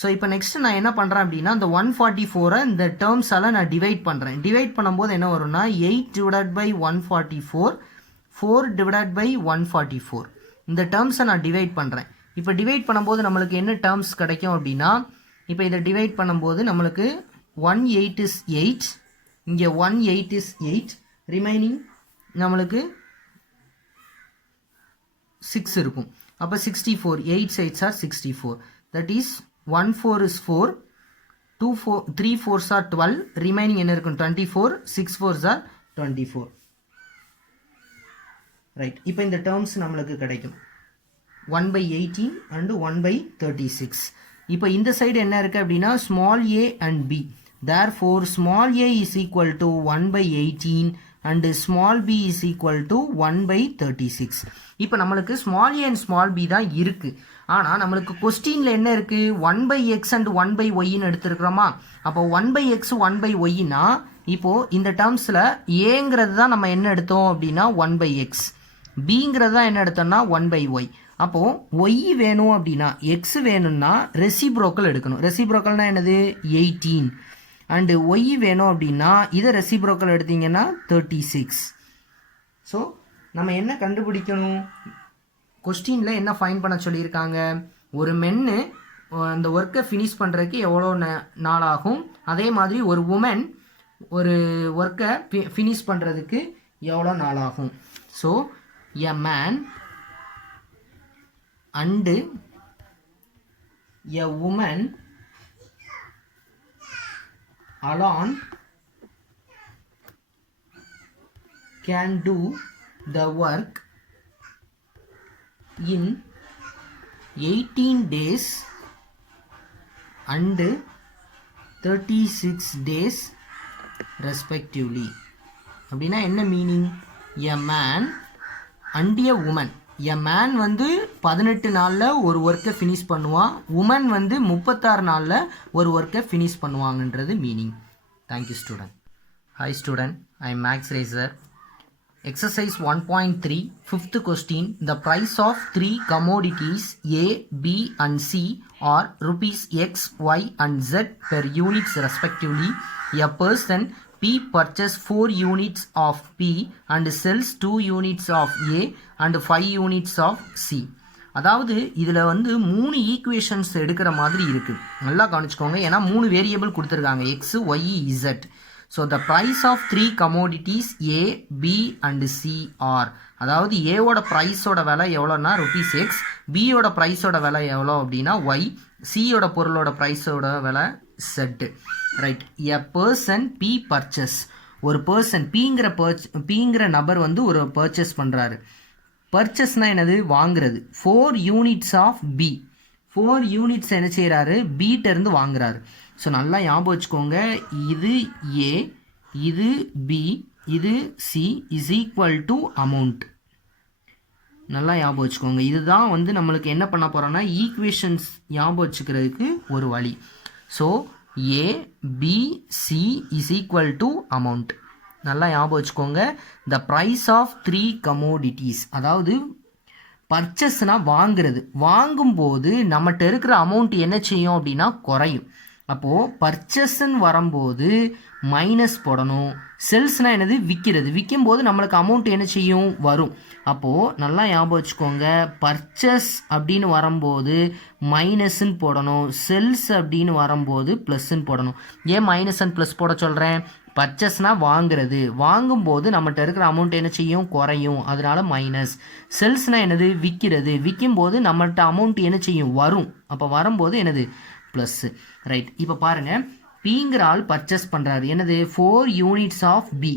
ஸோ இப்போ நெக்ஸ்ட்டு நான் என்ன பண்ணுறேன் அப்படின்னா அந்த 144 இந்த டேர்ம்ஸால் நான் டிவைட் பண்ணுறேன். டிவைட் பண்ணும்போது என்ன வரும்னா 8 டிவைடட் பை 144 4 டிவைடட் பை 144 இந்த டேர்ம்ஸை நான் டிவைட் பண்ணுறேன். இப்போ டிவைட் பண்ணும்போது நம்மளுக்கு என்ன டேர்ம்ஸ் கிடைக்கும் அப்படின்னா இப்போ இதை டிவைட் பண்ணும்போது நம்மளுக்கு 1/8 is 8, இங்கே 1/8 is 8, ரிமைனிங் நம்மளுக்கு 6 இருக்கும். அப்போ 64, 8 sides are 64. that is 1 4 is 4, 3 4s are 12, remaining என்ன இருக்கும்? 24, 6 4s are 24. ரைட், இப்போ இந்த டேர்ம்ஸ் நம்மளுக்கு கிடைக்கும் 1/18 and 1/36. இப்போ இந்த சைடு என்ன இருக்குது அப்படின்னா small a and b. therefore small a is equal to 1/18 and small b is equal to 1/36. இப்போ நம்மளுக்கு small a and small b தான் இருக்குது. ஆனால் நம்மளுக்கு கொஸ்டினில் என்ன இருக்குது? 1/x and 1/yன்னு எடுத்துருக்கிறோமா? அப்போ 1/x 1/yனா இப்போது இந்த டேர்ம்ஸில் ஏங்கிறது தான் நம்ம என்ன எடுத்தோம் அப்படின்னா 1/x, பிங்கிறது தான் என்ன எடுத்தோம்னா 1/y. அப்போது ஒய் வேணும் அப்படின்னா எக்ஸ் வேணும்னா ரெசிப்ரோக்கல் எடுக்கணும். ரெசிப்ரோக்கல்னால் என்னது? 18. அண்டு ஒய் வேணும் அப்படின்னா இதை ரெசிப்ரோக்கல் எடுத்தீங்கன்னா 36. ஸோ நம்ம என்ன கண்டுபிடிக்கணும்? கொஸ்டினில் என்ன ஃபைன் பண்ண சொல்லியிருக்காங்க? ஒரு மென்னு அந்த ஒர்க்கை ஃபினிஷ் பண்ணுறதுக்கு எவ்வளோ நாள் ஆகும், அதே மாதிரி ஒரு உமன் ஒரு ஒர்க்கை ஃபினிஷ் பண்ணுறதுக்கு எவ்வளோ நாள் ஆகும். So a man and a woman alone can do the work in 18 days and 36 days respectively. அப்படின்னா என்ன meaning? a man and a woman. a man வந்து 18 நாளில் ஒரு ஒர்க்கை ஃபினிஷ் பண்ணுவான், உமன் வந்து 36 நாளில் ஒரு ஒர்க்கை ஃபினிஷ் பண்ணுவாங்கன்றது meaning. Thank you student. Hi student, I am Max Racer. Exercise 1.3 fifth question. The price of 3 commodities A, B and C are rupees X, Y and Z per units respectively. A person P purchase 4 units of P and sells 2 units of A and 5 units of C. அதாவது இதில் வந்து 3 equations எடுக்கிற மாதிரி இருக்குது. நல்லா கவனிச்சுக்கோங்க, ஏன்னா 3 variable கொடுத்துருக்காங்க, X, Y, Z. So the price of 3 commodities A, B and C are, அதாவது ஏவோட ப்ரைஸோட விலை எவ்வளோன்னா ருபீஸ் எக்ஸ், பியோட ப்ரைஸோட விலை எவ்வளோ அப்படின்னா ஒய், சியோட பொருளோட ப்ரைஸோட விலை set. Right, a person P purchase, ஒரு பர்சன் பிங்கிற நபர் வந்து ஒரு பர்ச்சேஸ் பண்ணுறாரு. பர்ச்சேஸ்னால் என்னது? வாங்குறது. 4 யூனிட்ஸ் ஆஃப் பி, 4 யூனிட்ஸ் என்ன செய்கிறாரு? பீட்டேருந்து வாங்குறாரு. ஸோ நல்லா ஞாபகம் வச்சுக்கோங்க, இது ஏ, இது பி, இது C is equal to amount. நல்லா ஞாபகம் வச்சுக்கோங்க. இதுதான் வந்து நம்மளுக்கு என்ன பண்ண போகிறோன்னா ஈக்குவேஷன்ஸ் ஞாபகம் வச்சுக்கிறதுக்கு ஒரு வழி. So A, B, C is equal to amount. நல்லா ஞாபகம் வச்சுக்கோங்க. த ப்ரைஸ் ஆஃப் 3 commodities, அதாவது பர்ச்சேஸ்னால் வாங்குறது. வாங்கும்போது நம்மகிட்ட இருக்கிற அமௌண்ட் என்ன செய்யும் அப்படின்னா குறையும். அப்போது பர்ச்சேஸ்ன்னு வரும்போது மைனஸ் போடணும். செல்ஸ்னால் என்னது, விற்கிறது. விற்கும்போது நம்மளுக்கு அமௌண்ட் என்ன செய்யும், வரும். அப்போது நல்லா ஞாபகம் வச்சுக்கோங்க, பர்ச்சேஸ் அப்படின்னு வரும்போது மைனஸ்ன்னு போடணும், செல்ஸ் அப்படின்னு வரும்போது ப்ளஸ்ன்னு போடணும். ஏன் மைனஸ் அண்ட் ப்ளஸ் போட சொல்கிறேன், பர்ச்சேஸ்னால் வாங்குறது, வாங்கும்போது நம்மகிட்ட இருக்கிற அமௌண்ட் என்ன செய்யும், குறையும், அதனால மைனஸ். செல்ஸ்னால் என்னது, விற்கிறது, விற்கும்போது நம்மகிட்ட அமௌண்ட் என்ன செய்யும், வரும். அப்போ வரும்போது என்னது, ப்ளஸ்ஸு. ரைட். இப்போ பாருங்கள், பிங்கிற ஆள் பர்ச்சேஸ் பண்ணுறாரு, என்னது 4 யூனிட்ஸ் ஆஃப் பி.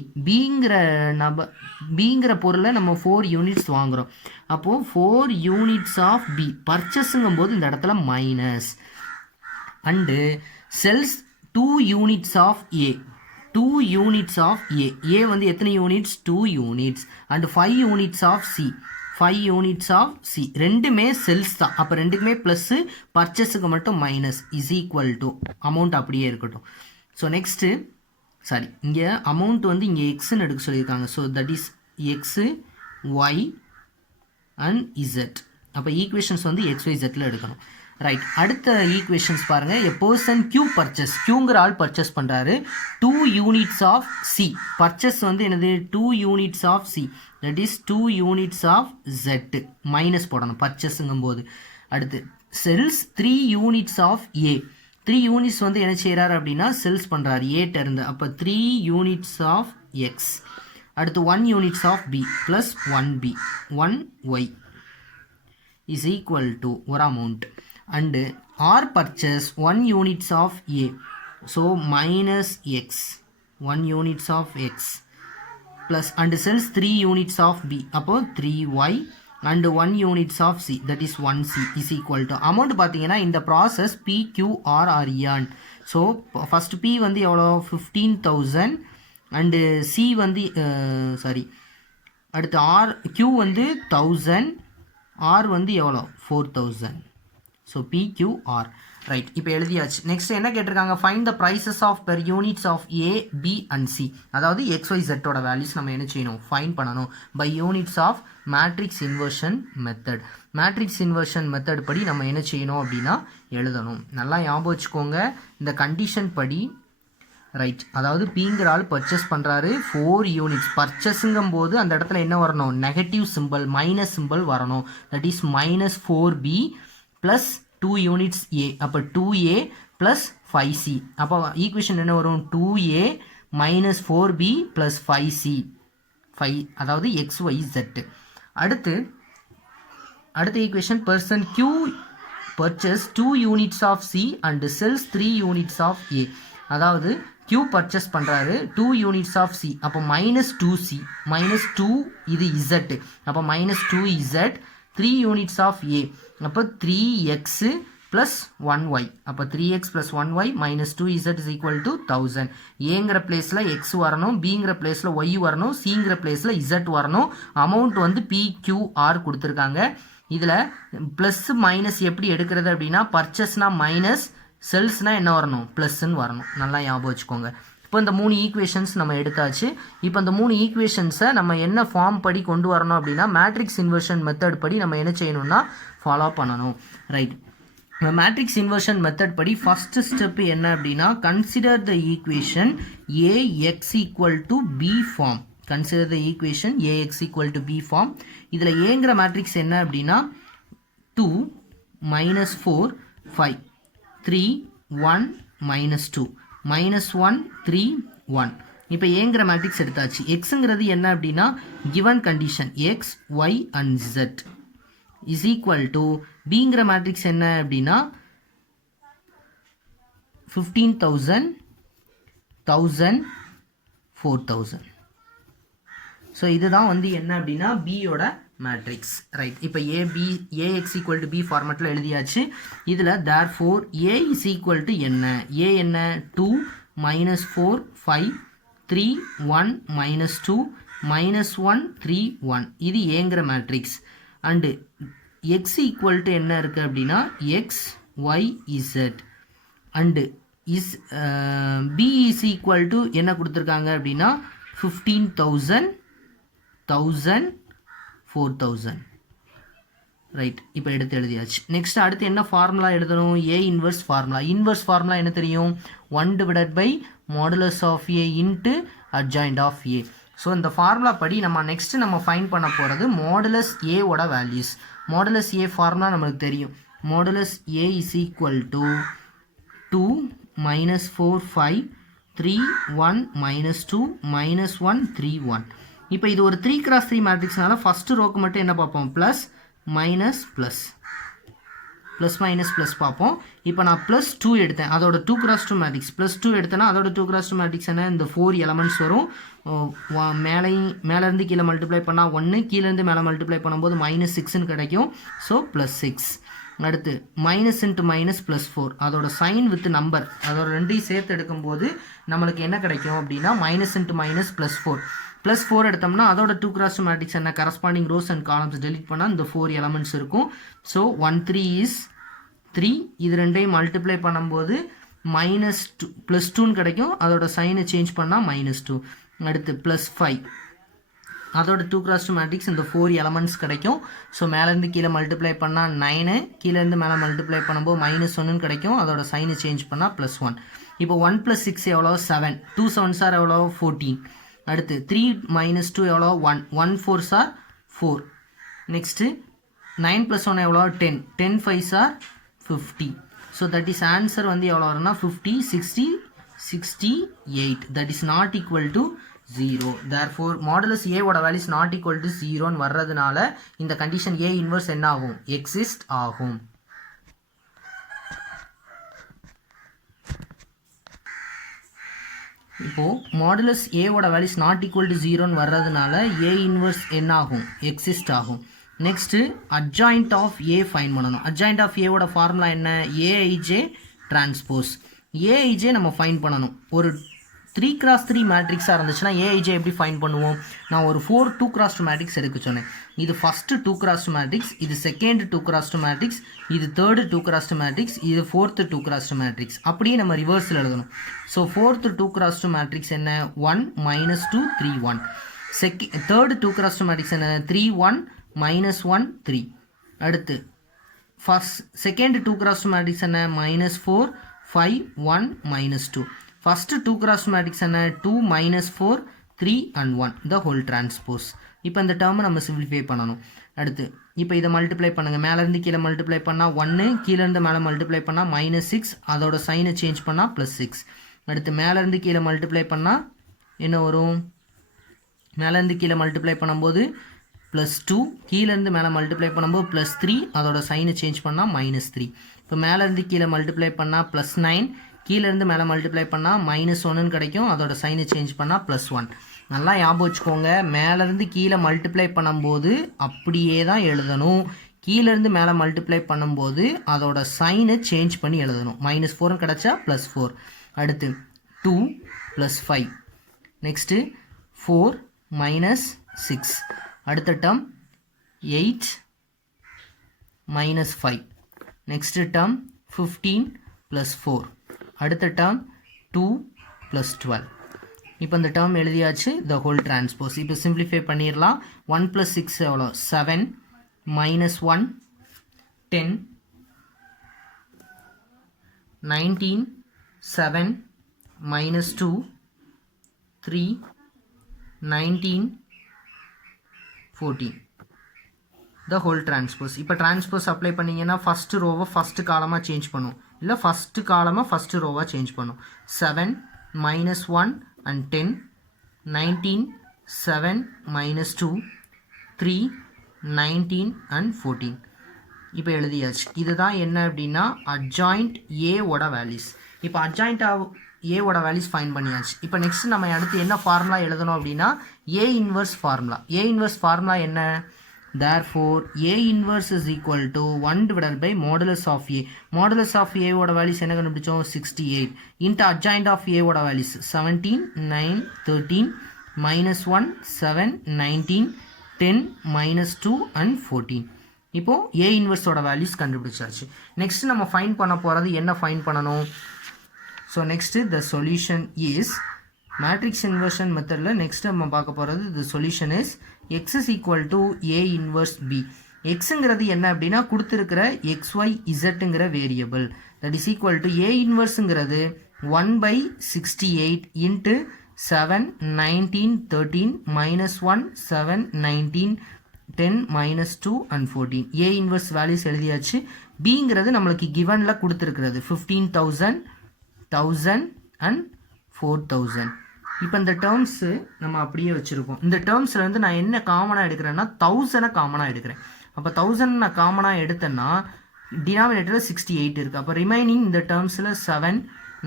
பிங்கிற பொருளை நம்ம 4 யூனிட்ஸ் வாங்குகிறோம். அப்போது 4 யூனிட்ஸ் ஆஃப் பி பர்ச்சேஸுங்கும் போது இந்த இடத்துல minus. And sells 2 units of A. 2 units of A. A வந்து எத்தனை units, 2 units. And 5 units of C. 5 units of C. ரெண்டுமே செல்ஸ் தான். அப்போ ரெண்டுக்குமே ப்ளஸ்ஸு, பர்ச்சேஸுக்கு மட்டும் minus. Is equal to amount அப்படியே இருக்கட்டும். ஸோ நெக்ஸ்ட்டு சாரி, இங்கே அமௌண்ட் வந்து இங்கே எக்ஸ்ன்னு எடுக்க சொல்லியிருக்காங்க. So that is x, Y and z. அப்போ ஈக்குவேஷன்ஸ் வந்து எக்ஸ் ஒய் ஜெட்டில் எடுக்கணும். ரைட். அடுத்த ஈக்குவேஷன்ஸ் பாருங்கள். A person Q purchase. கியூங்கிற ஆள் பர்ச்சேஸ் பண்ணுறாரு 2 யூனிட்ஸ் ஆஃப் சி. பர்ச்சேஸ் வந்து என்னது, 2 units of C. That is 2 units of Z. Minus போடணும் பர்ச்சேஸுங்கும் போது. அடுத்து sells 3 units of A. 3 units வந்து என்ன செய்கிறாரு அப்படின்னா செல்ஸ் பண்ணுறாரு ஏட்ட இருந்து. அப்போ 3 யூனிட்ஸ் ஆஃப் எக்ஸ். அடுத்து 1 units of B plus 1b 1y is equal to ஒரு amount. And R purchase 1 units of A. So minus x, 1 units of x plus and sells 3 units of B. அப்போது 3y and 1 units of C. That is 1c is equal to amount. பார்த்தீங்கன்னா இந்த process PQR or EON. So first P வந்து எவ்வளோ, 15,000. And C வந்து அடுத்து R Q வந்து 1000, R வந்து எவ்வளோ 4000. So PQR. ரைட். இப்போ எழுதியாச்சு. நெக்ஸ்ட் என்ன கேட்டிருக்காங்க, find the prices of per units of A, B and C. அதாவது XYZோட வேல்யூஸ் நம்ம என்ன செய்யணும், ஃபைண்ட் பண்ணணும் by units of matrix inversion method. Matrix inversion method படி நம்ம என்ன செய்யணும் அப்படின்னா எழுதணும். நல்லா ஞாபகம் வச்சுக்கோங்க இந்த கண்டிஷன் படி. ரைட். அதாவது பிங்கிற ஆள் பர்ச்சேஸ் பண்ணுறாரு 4 யூனிட்ஸ். பர்ச்சேஸுங்கும் போது அந்த இடத்துல என்ன வரணும், நெகட்டிவ் சிம்பிள், மைனஸ் சிம்பிள் வரணும். That is minus 4b plus 2 units A. அப்போ 2a ப்ளஸ் 5c. அப்போ ஈக்குவேஷன் என்ன வரும், 2a minus 4b plus 5c. 5 அதாவது XYZ. அடுத்த equation person Q purchase 2 units of C and sells 3 units of A. அதாவது Q purchase பண்ணுறாரு 2 units of C. அப்போ minus 2C, minus 2 இது Z. அப்போ minus 2Z 3 units of A. அப்போ 3x plus 1y. அப்போ 3x plus 1y minus 2z is equal to 1000. ஏங்கிற பிளேஸில் x வரணும், பிங்கிற பிளேஸில் y வரணும், சிங்கிற பிளேஸில் z வரணும். அமௌண்ட் வந்து PQR கொடுத்துருக்காங்க. இதில் ப்ளஸ் மைனஸ் எப்படி எடுக்கிறது அப்படின்னா, பர்ச்சேஸ்னால் மைனஸ், செல்ஸ்னால் என்ன வரணும், ப்ளஸ்ன்னு வரணும். நல்லா ஞாபகம் வச்சுக்கோங்க. இப்போ இந்த 3 ஈக்குவேஷன்ஸ் நம்ம எடுத்தாச்சு. இப்போ இந்த 3 ஈக்குவேஷன்ஸை நம்ம என்ன ஃபார்ம் படி கொண்டு வரணும் அப்படின்னா, மேட்ரிக்ஸ் இன்வர்ஷன் மெத்தட் படி நம்ம என்ன செய்யணும்னா ஃபாலோ பண்ணணும். ரைட். மேட்ரிக்ஸ் இன்வர்ஷன் மெத்தட் படி ஃபஸ்ட்டு ஸ்டெப் என்ன அப்படின்னா, consider the equation AX equal to B form. Consider the equation AX equal to B form. இதில் ஏங்கிற மேட்ரிக்ஸ் என்ன அப்படின்னா 2 மைனஸ் 4 5 3 1 மைனஸ் 2 மைனஸ் 1 3 1. இப்போ ஏங்கிற மேட்ரிக்ஸ் எடுத்தாச்சு. எக்ஸுங்கிறது என்ன அப்படின்னா given condition X Y and Z is equal to பிங்கிற மேட்ரிக்ஸ் என்ன அப்படின்னா 15,000 1000 4000. ஸோ இதுதான் வந்து என்ன அப்படின்னா பியோட மேட்ரிக்ஸ். ரைட். இப்போ AX ஈக்குவல் டு B ஃபார்மேட்டில் எழுதியாச்சு. இதில் therefore A is equal to என்ன, A என்ன 2 மைனஸ் 4 5 3 1 மைனஸ் 2 மைனஸ் 1 3 1. இது ஏங்கிற matrix. And X equal to என்ன இருக்குது அப்படின்னா X Y Z. And B is equal to என்ன கொடுத்துருக்காங்க அப்படின்னா 15,000 1000 4000. ரைட், இப்போ எடுத்து எழுதியாச்சு. நெக்ஸ்ட் அடுத்து என்ன ஃபார்முலா எழுதணும்? A inverse formula. Inverse formula என்ன தெரியும்? 1 divided by modulus of A into adjoint of A. So இந்த ஃபார்முலா படி நம்ம ஃபைண்ட் பண்ண போகிறது மாடுலஸ் ஏவோட வேல்யூஸ். மாடுலஸ் ஏ ஃபார்முலா நம்மளுக்கு தெரியும். Modulus A is equal to 2 minus 4 5 3 1 minus 2 minus 1 3 1. இப்போ இது ஒரு 3x3 மேட்ரிக்ஸ்னால ஃபர்ஸ்ட் ரோக்கு மட்டும் என்ன பார்ப்போம்? Plus minus plus plus minus plus பார்ப்போம். இப்போ நான் ப்ளஸ் 2 எடுத்தேன், அதோட 2x2 மேட்ரிக்ஸ். ப்ளஸ் 2 எடுத்தேன்னா அதோட 2x2 மேட்ரிக்ஸ் என்ன? இந்த 4 எலமெண்ட்ஸ் வரும். மேலேருந்து கீழே மல்டிப்ளை பண்ணால் 1, கீழேருந்து மேலே மல்டிப்ளை பண்ணும்போது -6ன்னு கிடைக்கும். ஸோ +6. அடுத்து மைனஸ் இன்ட்டு மைனஸ் ப்ளஸ் 4, அதோட சைன் வித் நம்பர், அதோட ரெண்டையும் சேர்த்து எடுக்கும்போது நம்மளுக்கு என்ன கிடைக்கும் அப்படின்னா minus into minus plus 4. Plus 4 எடுத்தோம்னா அதோட 2x2 மேட்ரிக்ஸ் என்ன? Corresponding rose and columns delete பண்ணால் இந்த 4 எலமெண்ட்ஸ் இருக்கும். So 1 3 is 3. இது ரெண்டையும் மல்டிப்ளை பண்ணும்போது -2 +2ன்னு கிடைக்கும். அதோட சைனை சேஞ்ச் பண்ணால் -2. அடுத்து ப்ளஸ் 5, அதோட 2x2 மேட்ரிக்ஸ் இந்த 4 எலமெண்ட்ஸ் கிடைக்கும். ஸோ மேலேருந்து கீழே மல்டிப்ளை பண்ணால் 9, கீழேருந்து மேலே மல்டிப்ளை பண்ணும்போது -1ன்னு கிடைக்கும். அதோட சைனை சேஞ்ச் பண்ணால் +1. இப்போ 1 + 6 எவ்வளோ? 7. 2 7s ஆர் எவ்வளோ? 14. அடுத்து 3 - 2 எவ்வளோ? 1. 1 4s ஆர் 4. நெக்ஸ்ட்டு 9 + 1 எவ்வளோ? 10. 10 5s or 50. So that is answer வந்து எவ்வளோ வரும்னா 50 60 68. That is not equal to 0. therefore modulus A ஓட value is not equal to 0ன்னு வர்றதுனால இந்த கண்டிஷன் A இன்வர்ஸ் என்ன ஆகும்? எக்ஸிஸ்ட் ஆகும். இப்போ மாடுலஸ் A ஓட value is not equal to 0ன்னு வர்றதுனால A இன்வர்ஸ் என்ன ஆகும்? எக்ஸிஸ்ட் ஆகும். Next adjoint of A find பண்ணணும். அட்ஜாயிண்ட் ஆஃப் A ஓட ஃபார்முலா என்ன? AIJ transpose. AIJ நம்ம ஃபைண்ட் பண்ணணும். ஒரு 3x3 மேட்ரிக்ஸாக இருந்துச்சுன்னா ஏஐஜே எப்படி ஃபைண்ட் பண்ணுவோம்? நான் ஒரு 4 2x2 மேட்ரிக்ஸ் எடுக்க சொன்னேன். இது ஃபஸ்ட்டு 2x2 மேட்ரிக்ஸ், இது செகண்ட் 2x2 மேட்ரிக்ஸ், இது தேர்டு 2x2 மேட்ரிக்ஸ், இது ஃபோர்த்து 2x2 மேட்ரிக்ஸ். அப்படியே நம்ம ரிவர்ஸில் எழுதணும். ஸோ ஃபோர்த்து 2x2 மேட்ரிக்ஸ் என்ன? 1 -2 3 1. தேர்டு 2x2 மேட்ரிக்ஸ் என்ன? 3 1 -1 3. அடுத்து செகண்ட் 2x2 மேட்ரிக்ஸ் என்ன? -4 5 1 -2. ஃபஸ்ட்டு 2x2 மேட்ரிக்ஸ் என்ன? 2 -4 3 and 1 the whole transpose. இப்போ இந்த டேர்மை நம்ம சிம்பிளிஃபை பண்ணணும். அடுத்து இப்போ இதை மல்டிப்ளை பண்ணுங்கள். மேலேருந்து கீழே மல்டிப்ளை பண்ணால் 1, கீழேருந்து மேலே மல்டிப்ளை பண்ணால் -6, அதோட சைனை சேஞ்ச் பண்ணால் +6. அடுத்து மேலேருந்து கீழே மல்டிப்ளை பண்ணால் என்ன வரும்? மேலேருந்து கீழே மல்டிப்ளை பண்ணும்போது +2, கீழேருந்து மேலே மல்டிப்ளை பண்ணும்போது +3, அதோட சைனை சேஞ்ச் பண்ணால் -3. இப்போ மேலேருந்து கீழே மல்டிப்ளை பண்ணால் +9, கீழேருந்து மேலே மல்டிப்ளை பண்ணால் -1ன்னு கிடைக்கும். அதோட சைனை சேஞ்ச் பண்ணால் +1. நல்லா ஞாபகம் வச்சுக்கோங்க, மேலேருந்து கீழே மல்டிப்ளை பண்ணும்போது அப்படியே தான் எழுதணும். கீழேருந்து மேலே மல்டிப்ளை பண்ணும்போது அதோட சைனை சேஞ்ச் பண்ணி எழுதணும். -4ன்னு கிடச்சா +4. அடுத்து 2 + 5. நெக்ஸ்ட்டு 4 - 6. அடுத்த டேர்ம் 8 - 5. Next term 15 + 4. அடுத்த டேர்ம் 2 + 12. இப்போ இந்த டேர்ம் எழுதியாச்சு, த ஹோல் டிரான்ஸ்போஸ். இப்போ சிம்பிளிஃபை பண்ணிடலாம். 1 + 6 எவ்வளோ? 7 -1 10 19 7 -2 3 19 14. The whole transpose. இப்போ டிரான்ஸ்போஸ் அப்ளை பண்ணிங்கன்னா ஃபஸ்ட்டு ரோவை ஃபஸ்ட்டு காலமாக சேஞ்ச் பண்ணும், இல்லை ஃபஸ்ட்டு காலமாக ஃபஸ்ட்டு ரோவாக சேஞ்ச் பண்ணும். 7 -1 and 10 19 7 -2 3 19 and 14. இப்போ எழுதியாச்சு. இதுதான் என்ன அப்படின்னா அட்ஜாயிண்ட் ஏவோட வேல்யூஸ். இப்போ அட்ஜாயிண்ட் ஏவோட வேல்யூஸ் ஃபைன் பண்ணியாச்சு. இப்போ நெக்ஸ்ட் நம்ம அடுத்து என்ன ஃபார்முலா எழுதணும் அப்படின்னா ஏ இன்வர்ஸ் ஃபார்முலா. ஏ இன்வர்ஸ் ஃபார்முலா என்ன? therefore A inverse is equal to 1 divided by modulus of A. Modulus of A ஓட வேல்யூஸ் என்ன கண்டுபிடிச்சோம்? 68 into adjoint of A ஓட வேல்யூஸ் 17 9 13 -1 7 19 10 -2 and 14. இப்போ A inverse ஓட வேல்யூஸ் கண்டுபிடிச்சாச்சு. நெக்ஸ்ட் நம்ம ஃபைண்ட் பண்ண போகிறது என்ன ஃபைண்ட் பண்ணணும்? So next the solution is matrix inversion மெத்தடில் நெக்ஸ்ட் நம்ம பார்க்க போகிறது the solution is x is equal to A inverse B. எக்ஸுங்கிறது என்ன அப்படின்னா கொடுத்துருக்கிற XY Zங்கிற variable. That is equal to A இன்வர்ஸுங்கிறது 1/68 into 7 19 13 minus 1 7 19 10 minus 2 and 14. A inverse values எழுதியாச்சு. Bங்கிறது நம்மளுக்கு கிவனில் கொடுத்துருக்கிறது 15,000 1000 and 4000. இப்போ இந்த டேர்ம்ஸு நம்ம அப்படியே வச்சுருக்கோம். இந்த டேர்ம்ஸில் வந்து நான் என்ன காமனாக எடுக்கிறேன்னா 1000 காமனாக எடுக்கிறேன். அப்போ 1000 நான் காமனாக எடுத்தேன்னா டினாமினேட்டரில் 68 இருக்குது. அப்போ ரிமைனிங் இந்த டேர்ம்ஸில் 7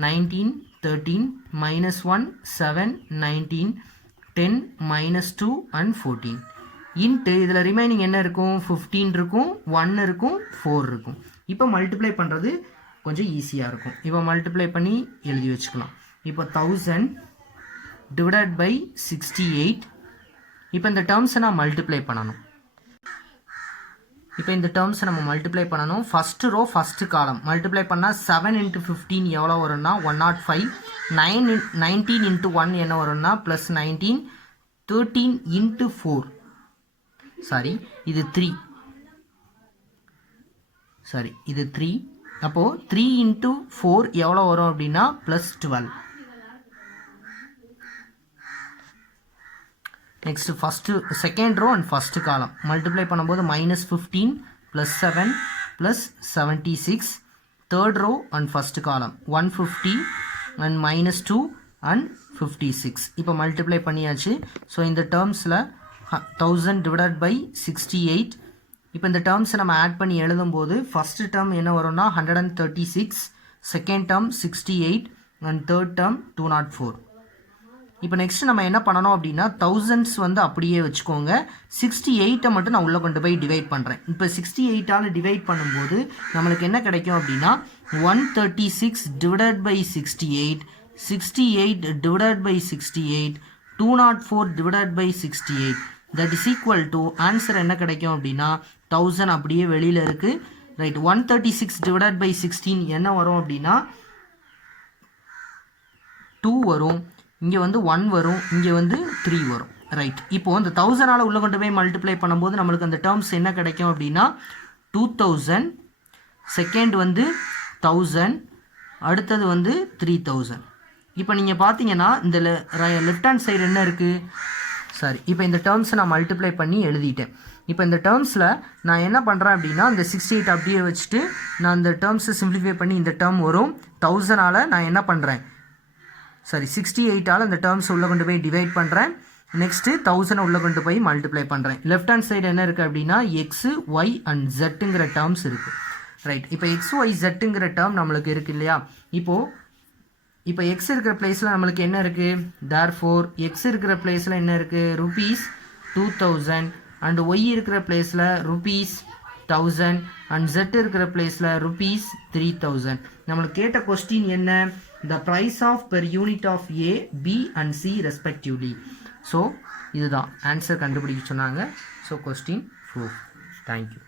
19 13 minus 1 7 19 10 minus 2 and 14 இன்ட்டு இதில் ரிமைனிங் என்ன இருக்கும் 15 இருக்கும் 1 இருக்கும் 4 இருக்கும். இப்போ மல்டிப்ளை பண்ணுறது கொஞ்சம் ஈஸியாக இருக்கும். இப்போ மல்டிப்ளை பண்ணி எழுதி வச்சுக்கலாம். இப்போ 1000 divided by 68. இப்போ இந்த டேர்ம்ஸை நான் மல்டிப்ளை பண்ணணும். இப்போ இந்த டேர்ம்ஸை நம்ம மல்டிப்ளை பண்ணணும். First row first column multiply பண்ணால் 7 into 15 எவ்வளோ வரும்னா 105. 19 into 1 என்ன வரும்னா ப்ளஸ் 19. 13 into 4 சாரி இது 3 சாரி இது 3. அப்போது 3 into 4 எவ்வளோ வரும் அப்படின்னா plus 12. Next first second row and first column multiply பண்ணும்போது minus 15 plus 7 plus 76. Third row and first column 150 and minus 2 and 56. இப்போ மல்டிப்ளை பண்ணியாச்சு. ஸோ இந்த டேர்ம்ஸில் 1000 divided by 68. இப்போ இந்த டேர்ம்ஸை நம்ம ஆட் பண்ணி எழுதும்போது ஃபஸ்ட்டு டேர்ம் என்ன வரும்னா 136, second term 68 and third term 204. இப்போ நெக்ஸ்ட் நம்ம என்ன பண்ணணும் அப்படின்னா தௌசண்ட்ஸ் வந்து அப்படியே வச்சுக்கோங்க. 68 மட்டும் நான் உள்ளே கொண்டு போய் டிவைட் பண்ணுறேன். இப்போ 68ஆல் டிவைட் பண்ணும்போது நம்மளுக்கு என்ன கிடைக்கும் அப்படின்னா 136 divided by 68, 68 divided by 68, 204 divided by 68. That is equal to answer என்ன கிடைக்கும் அப்படின்னா 1000 அப்படியே வெளியில் இருக்குது. ரைட் 136 divided by 16 என்ன வரும் அப்படின்னா 2 வரும். இங்கே வந்து 1 வரும். இங்கே வந்து 3 வரும். ரைட் இப்போது அந்த 1000ஆல் உள்ள கொண்டு போய் மல்டிப்ளை பண்ணும்போது நம்மளுக்கு அந்த டேர்ம்ஸ் என்ன கிடைக்கும் அப்படின்னா 2000, செகண்ட் வந்து 1000, அடுத்தது வந்து 3000. இப்போ நீங்கள் பார்த்தீங்கன்னா இந்த லெஃப்ட் ஹேண்ட் சைடு என்ன இருக்குது சாரி இப்போ இந்த டேர்ம்ஸை நான் மல்டிப்ளை பண்ணி எழுதிட்டேன். இப்போ இந்த டேர்ம்ஸில் நான் என்ன பண்ணுறேன் அப்படின்னா இந்த 68 அப்படியே வச்சுட்டு நான் இந்த டேர்ம்ஸை சிம்பிளிஃபை பண்ணி இந்த டேர்ம் வரும். 1000ஆல் நான் என்ன பண்ணுறேன் சாரி 68ஆல் இந்த டேர்ம்ஸ் உள்ளே கொண்டு போய் டிவைட் பண்ணுறேன். நெக்ஸ்ட்டு 1000 உள்ளே கொண்டு போய் மல்டிப்ளை பண்ணுறேன். லெஃப்ட் ஹேண்ட் சைடு என்ன இருக்குது அப்படின்னா எக்ஸு ஒய் அண்ட் ஜெட்டுங்கிற டேர்ம்ஸ் இருக்குது. ரைட் இப்போ எக்ஸ் ஒய் ஜெட்டுங்கிற டேர்ம் நம்மளுக்கு இருக்குது இல்லையா. இப்போ எக்ஸ் இருக்கிற பிளேஸில் நம்மளுக்கு என்ன இருக்குது தேர்ஃபோர் எக்ஸ் இருக்கிற பிளேஸில் என்ன இருக்குது rupees 2000 அண்ட் ஒய் இருக்கிற பிளேஸில் rupees 1000 அண்ட் ஜெட் இருக்கிற பிளேஸில் rupees 3000. நம்மளுக்கு கேட்ட கொஸ்டின் என்ன the price of per unit of A, B and C respectively. So இதுதான் ஆன்சர் கண்டுபிடிக்க சொன்னாங்க. So question proof. தேங்க்யூ.